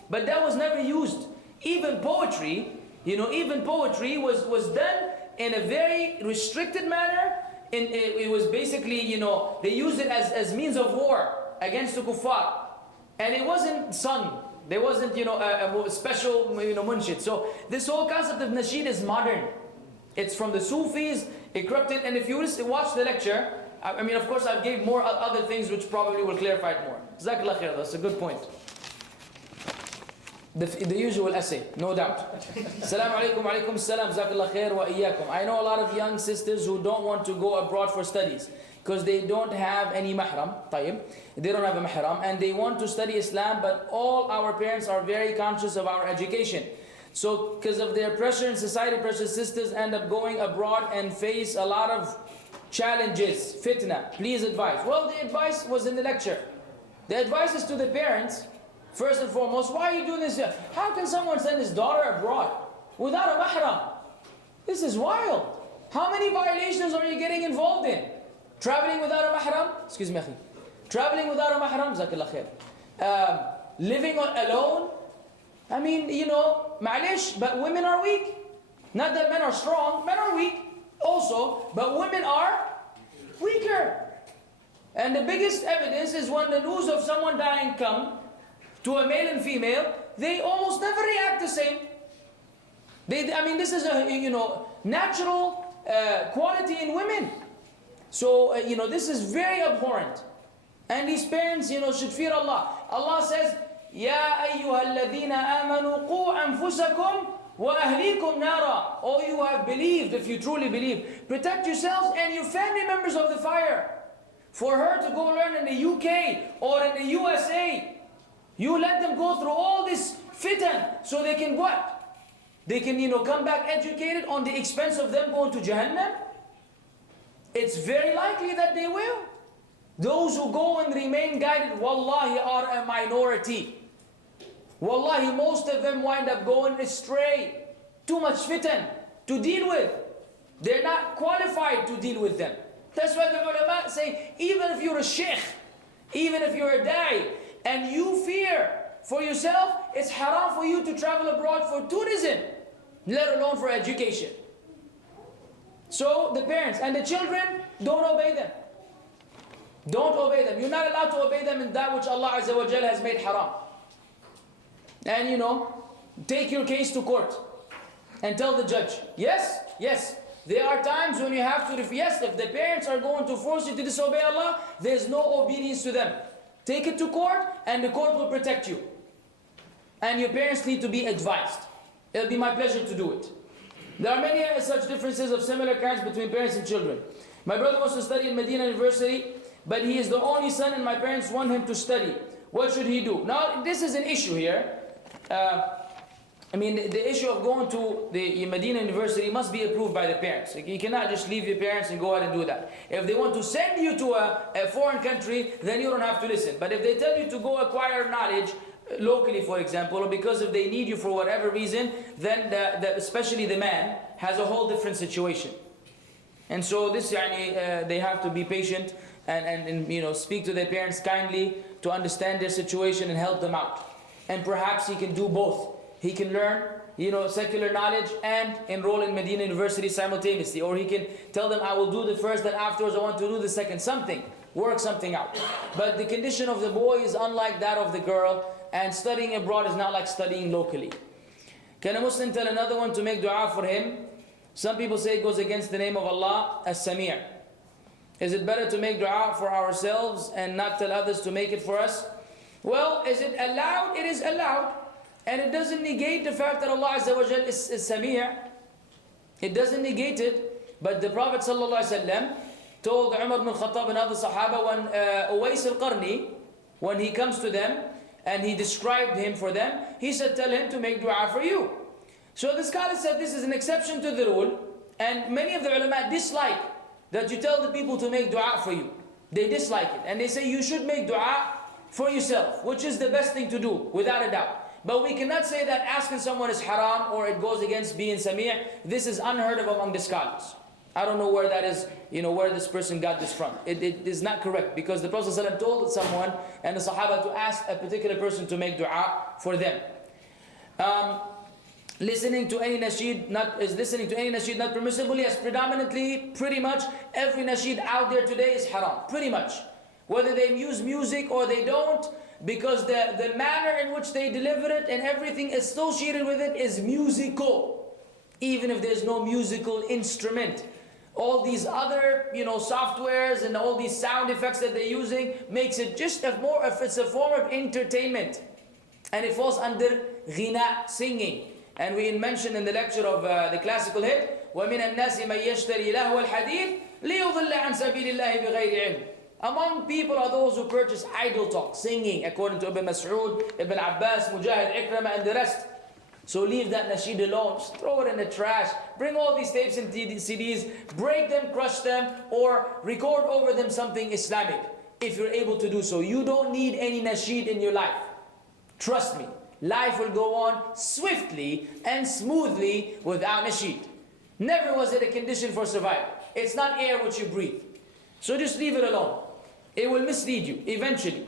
But that was never used. Even poetry, was done in a very restricted manner. It was basically, they used it as means of war against the kuffar. And it wasn't sung. There wasn't, a special, munshid. So this whole concept of nasheed is modern. It's from the Sufis, it corrupted. And if you watch the lecture, of course, I've gave more other things which probably will clarify it more. Jazakallah khair, that's a good point. The usual essay, no doubt. Assalamu alaikum wa alaikum assalam, jazakallah khair wa iyyakum. I know a lot of young sisters who don't want to go abroad for studies because they don't have any mahram, tayyib. They don't have a mahram and they want to study Islam, but all our parents are very conscious of our education. So because of their pressure and society pressure, sisters end up going abroad and face a lot of challenges, fitna. Please advise. Well, the advice was in the lecture. The advice is to the parents, first and foremost, why are you doing this? How can someone send his daughter abroad without a mahram? This is wild. How many violations are you getting involved in? Traveling without a mahram? Excuse me, akhi. Traveling without a mahram, jazakallah khair. Living alone? Ma'lish, but women are weak. Not that men are strong, men are weak also, but women are weaker. And the biggest evidence is when the news of someone dying come to a male and female, they almost never react the same. This is a natural quality in women. So this is very abhorrent. And these parents should fear Allah. Allah says, Ya ayyuhalladhina amanu qu anfusakum wa ahlikum nara. Oh, you have believed, if you truly believe, protect yourselves and your family members of the fire. For her to go learn in the UK or in the USA, you let them go through all this fitan so they can what? They can come back educated on the expense of them going to Jahannam? It's very likely that they will. Those who go and remain guided, wallahi, are a minority. Wallahi, most of them wind up going astray. Too much fitan to deal with. They're not qualified to deal with them. That's why the ulama say, even if you're a sheikh, even if you're a da'i, and you fear for yourself, it's haram for you to travel abroad for tourism, let alone for education. So the parents and the children, don't obey them. Don't obey them. You're not allowed to obey them in that which Allah Azza wa Jalla has made haram. And take your case to court and tell the judge, yes, there are times when you have to yes, if the parents are going to force you to disobey Allah, there's no obedience to them. Take it to court and the court will protect you. And your parents need to be advised. It'll be my pleasure to do it. There are many such differences of similar kinds between parents and children. My brother wants to study in Medina University, but he is the only son and my parents want him to study. What should he do? Now, this is an issue here. The issue of going to the Medina University must be approved by the parents. You cannot just leave your parents and go out and do that. If they want to send you to a foreign country, then you don't have to listen. But if they tell you to go acquire knowledge, locally for example, or because if they need you for whatever reason, then especially the man has a whole different situation. And so this, they have to be patient and speak to their parents kindly to understand their situation and help them out. And perhaps he can do both. He can learn, secular knowledge and enroll in Medina University simultaneously. Or he can tell them, I will do the first, then afterwards I want to do the second. Work something out. But the condition of the boy is unlike that of the girl, and studying abroad is not like studying locally. Can a Muslim tell another one to make dua for him? Some people say it goes against the name of Allah, As-Sami'. Is it better to make dua for ourselves and not tell others to make it for us? Well, is it allowed? It is allowed. And it doesn't negate the fact that Allah Azza wa Jal is Sami'. It doesn't negate it. But the Prophet ﷺ told Umar ibn Khattab and other Sahaba when Uwais al-Qarni, when he comes to them and he described him for them, he said, tell him to make dua for you. So the scholar said this is an exception to the rule, and many of the ulama dislike that you tell the people to make dua for you. They dislike it, and they say you should make dua for yourself, which is the best thing to do, without a doubt. But we cannot say that asking someone is haram or it goes against being Sami'. This is unheard of among the scholars. I don't know where that is, where this person got this from. It is not correct, because the Prophet ﷺ told someone and the Sahaba to ask a particular person to make dua for them. Listening to any nasheed not permissible? Yes, predominantly, pretty much every nasheed out there today is haram, pretty much. Whether they use music or they don't, because the manner in which they deliver it and everything associated with it is musical, even if there's no musical instrument. All these other, softwares and all these sound effects that they're using makes it just it's a form of entertainment, and it falls under ghina, singing. And we mentioned in the lecture of the classical hit, وَمِنَ النَّاسِ مَنْ يَشْتَرِي لَهْوَ الْحَدِيثِ لِيُضِلَّ عَنْ سَبِيلِ اللَّهِ بِغَيْرِ عِلْمٍ. Among people are those who purchase idle talk, singing, according to Ibn Mas'ud, Ibn Abbas, Mujahid, Ikramah, and the rest. So leave that nasheed alone, just throw it in the trash. Bring all these tapes and CDs, break them, crush them, or record over them something Islamic, if you're able to do so. You don't need any nasheed in your life. Trust me, life will go on swiftly and smoothly without nasheed. Never was it a condition for survival. It's not air which you breathe. So just leave it alone. It will mislead you eventually.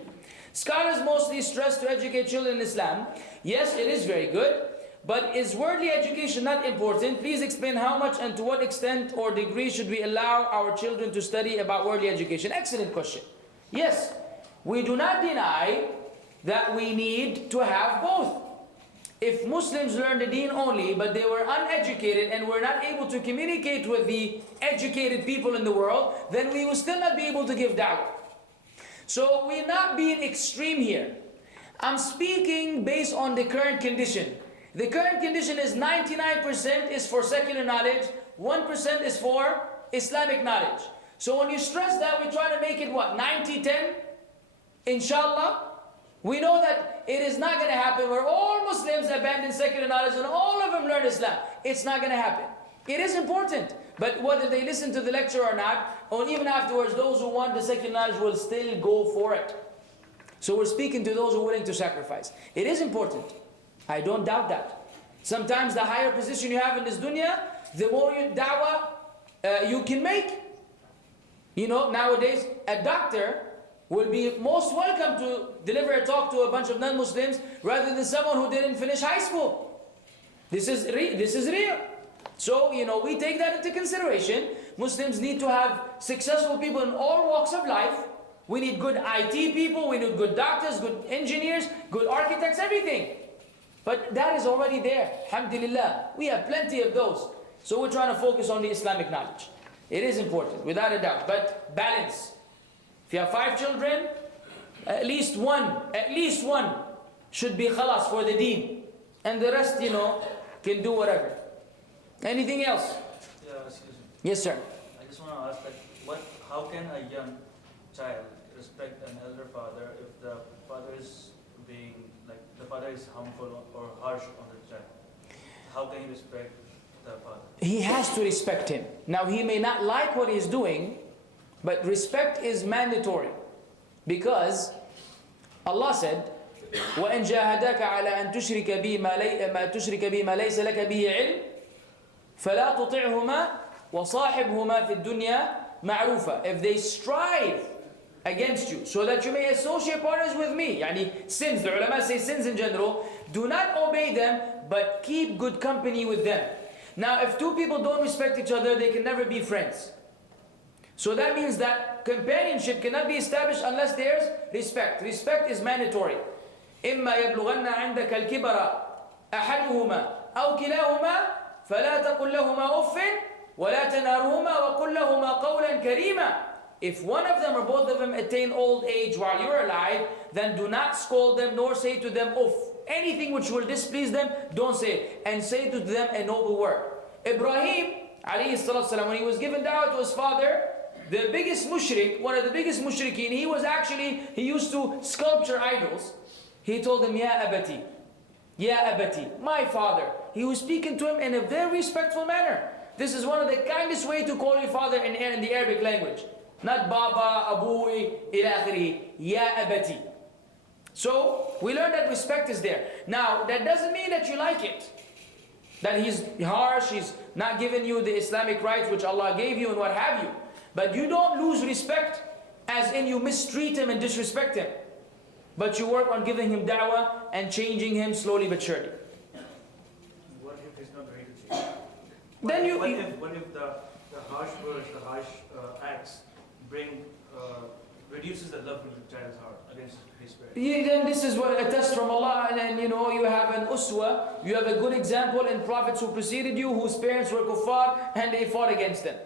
Scholars mostly stress to educate children in Islam. Yes, it is very good. But is worldly education not important? Please explain how much and to what extent or degree should we allow our children to study about worldly education? Excellent question. Yes, we do not deny that we need to have both. If Muslims learn the deen only, but they were uneducated and were not able to communicate with the educated people in the world, then we will still not be able to give da'wah. So we're not being extreme here. I'm speaking based on the current condition. The current condition is 99% is for secular knowledge, 1% is for Islamic knowledge. So when you stress that, we try to make it what, 90-10? Inshallah. We know that it is not going to happen where all Muslims abandon secular knowledge and all of them learn Islam. It's not going to happen. It is important. But whether they listen to the lecture or not, or even afterwards, those who want the secular knowledge will still go for it. So we're speaking to those who are willing to sacrifice. It is important. I don't doubt that. Sometimes the higher position you have in this dunya, the more da'wah you can make. Nowadays, a doctor will be most welcome to deliver a talk to a bunch of non-Muslims rather than someone who didn't finish high school. This is real. So, we take that into consideration. Muslims need to have successful people in all walks of life. We need good IT people, we need good doctors, good engineers, good architects, everything. But that is already there, alhamdulillah. We have plenty of those. So we're trying to focus on the Islamic knowledge. It is important, without a doubt. But balance. If you have 5 children, at least one should be khalas for the deen. And the rest, can do whatever. Anything else? Yeah, excuse me. Yes, sir. I just want to ask, how can a young child respect an elder father if the father is harmful or harsh on the child? How can he respect the father? He has to respect him. Now, he may not like what he's doing, but respect is mandatory. Because Allah said, وَإِنْ جَاهَدَاكَ عَلَىٰ أَن تُشْرِكَ بِي مَا لَيْسَ لَكَ بِهِ عِلْمٍ فَلَا تُطِعْهُمَا وَصَاحِبْهُمَا فِي الدُّنْيَا مَعْرُوفًا. If they strive against you, so that you may associate partners with me, sins, the ulama say sins in general, do not obey them, but keep good company with them. Now, if 2 people don't respect each other, they can never be friends. So that means that companionship cannot be established unless there's respect. Respect is mandatory. إِمَّا يَبْلُغَنَّ عَنْدَكَ الْكِبَرَ أَحَدُهُمَا أَوْ كِلَاهُمَا فَلَا تَقُلْ لَهُمَا أُفٍّ وَلَا تَنْهَرْهُمَا وَقُلْ لَهُمَا قَوْلًا كَرِيمًا. If one of them or both of them attain old age while you're alive, then do not scold them nor say to them uff. Anything which will displease them, don't say it. And say to them a noble word. Ibrahim, alayhi salatu wasalam, when he was given da'wah to his father, the biggest mushrik, one of the biggest mushrikeen, he used to sculpture idols. He told him, Ya abati, my father. He was speaking to him in a very respectful manner. This is one of the kindest way to call your father in the Arabic language. Not Baba, Abui, ila akhiri, Ya abati. So, we learn that respect is there. Now, that doesn't mean that you like it. That he's harsh, he's not giving you the Islamic rights which Allah gave you and what have you. But you don't lose respect as in you mistreat him and disrespect him. But you work on giving him da'wah and changing him slowly but surely. What if he's not ready to change? Then What if the harsh words, the harsh acts reduces the love in the child's heart against his parents? Then this is what a test from Allah, and you have an uswa, you have a good example in prophets who preceded you, whose parents were kuffar and they fought against them.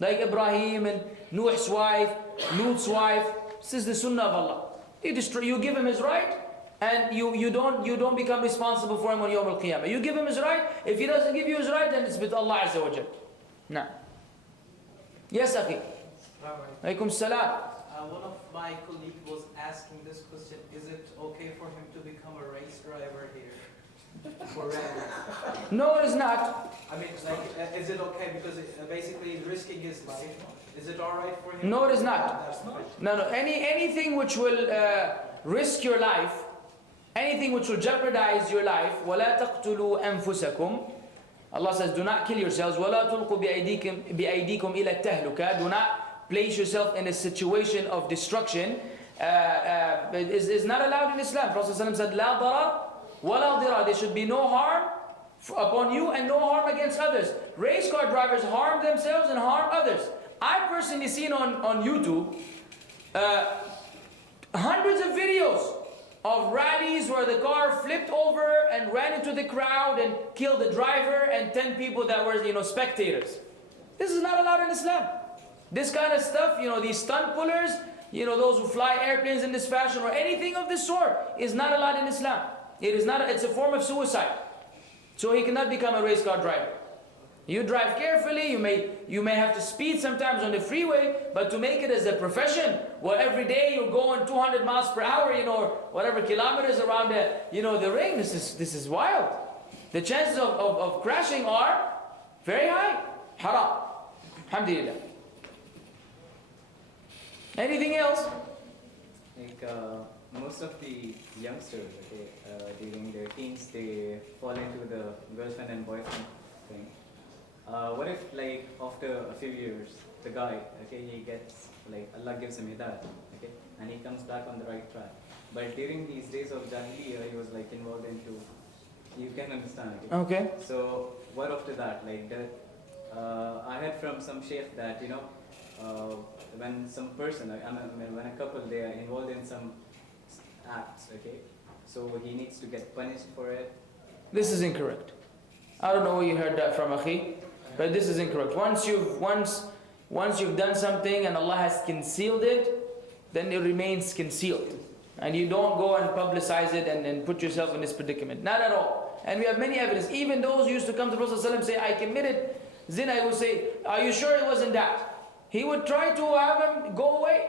Like Ibrahim and Nuh's wife, Lut's wife. This is the sunnah of Allah. You give him his right, and you don't become responsible for him on Yawm al-Qiyamah. You give him his right. If he doesn't give you his right, then it's with Allah Azza wa Jal. Nah. Yes, Akhi. Alaikum salam. One of my colleagues was asking this question: is it okay for him to become a race driver here? For rally? No, it is not. I mean, is it okay because basically risking his life? Is it all right for him? No, it is not. No. Anything which will risk your life, anything which will jeopardize your life, وَلَا تَقْتُلُوا أَنفُسَكُمْ. Allah says, do not kill yourselves. وَلَا تُلْقُوا بِأَيْدِيكُمْ إِلَى التَّهْلُكَةِ. Do not place yourself in a situation of destruction. Is not allowed in Islam. Prophet ﷺ said, لَا ضَرَرْ وَلَا ضِرَارْ. There should be no harm upon you and no harm against others. Race car drivers harm themselves and harm others. I personally seen on YouTube hundreds of videos of rallies where the car flipped over and ran into the crowd and killed the driver and 10 people that were spectators. This is not allowed in Islam. This kind of stuff, these stunt pullers, those who fly airplanes in this fashion or anything of this sort is not allowed in Islam. It's a form of suicide. So he cannot become a race car driver. You drive carefully, you may have to speed sometimes on the freeway, but to make it as a profession, where every day you're going 200 miles per hour, or whatever kilometers around the ring, this is wild. The chances of crashing are very high. Haram. Alhamdulillah. Anything else? Most of the youngsters, during their teens, they fall into the girlfriend and boyfriend thing. what if like after a few years, the guy, okay, he gets like Allah gives him hidayah, okay, and he comes back on the right track. But during these days of Jahiliyyah, he was like involved into, you can understand, okay? Okay. So what after that? Like I heard from some sheikh that when some person, when a couple they are involved in some acts, okay, so he needs to get punished for it. This is incorrect. I don't know where you heard that from, Akhi, but this is incorrect. Once you've done something and Allah has concealed it, then it remains concealed. And you don't go and publicize it and put yourself in this predicament. Not at all. And we have many evidence. Even those who used to come to the Prophet ﷺ and say, I committed zina, he would say, are you sure it wasn't that? He would try to have him go away.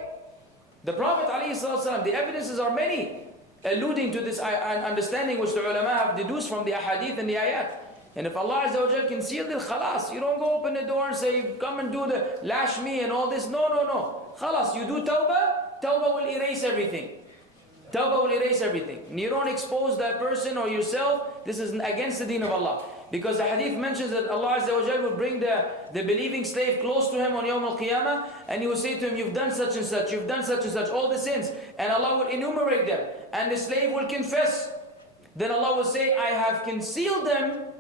The Prophet ﷺ, the evidences are many, alluding to this understanding which the ulama have deduced from the ahadith and the ayat. And if Allah Azza wa Jal concealed it, khalas. You don't go open the door and say, come and do the lash me and all this. No, no, no. Khalas, you do tawbah, tawbah will erase everything. Tawbah will erase everything. And you don't expose that person or yourself. This is against the deen of Allah. Because the hadith mentions that Allah Azza wa Jal will bring the believing slave close to him on Yawm al-Qiyamah, and he will say to him, you've done such and such, you've done such and such, all the sins. And Allah will enumerate them. And the slave will confess. Then Allah will say, I have concealed them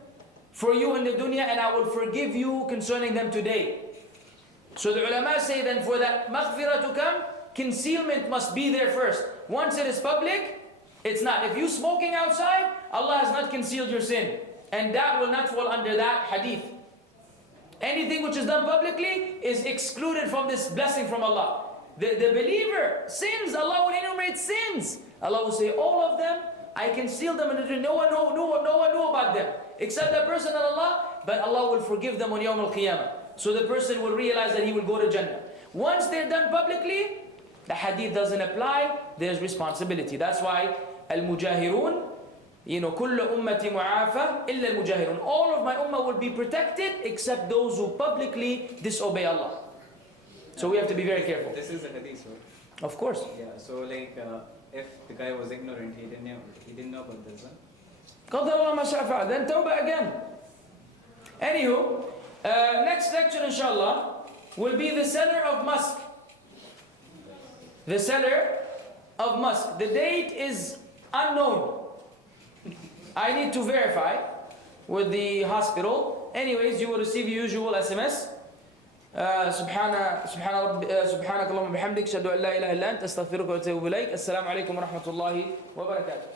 for you in the dunya, and I will forgive you concerning them today. So the ulama say then for that maghfirah to come, concealment must be there first. Once it is public, it's not. If you smoking outside, Allah has not concealed your sin. And that will not fall under that hadith. Anything which is done publicly is excluded from this blessing from Allah. The believer sins, Allah will enumerate sins. Allah will say, all of them, I concealed them, and no one knew about them. Except that person and Allah, but Allah will forgive them on Yawm al-Qiyamah. So the person will realize that he will go to Jannah. Once they're done publicly, the hadith doesn't apply, there's responsibility. That's why al-mujahirun, كل أمتي معافى إلا المجاهرون. All of my ummah will be protected except those who publicly disobey Allah. So we have to be very careful. This is a hadith, right? Of course. Yeah. So like, if the guy was ignorant, he didn't know about this, huh? قدر الله ما شاء فعل. Then tawbah again. Anywho, next lecture inshallah will be the seller of musk. The seller of musk. The date is unknown. I need to verify with the hospital. Anyways, you will receive your usual SMS. سبحانك اللهم وبحمدك أشهد أن لا إله إلا أنت أستغفرك وأتوب إليك. السلام عليكم ورحمة الله وبركاته.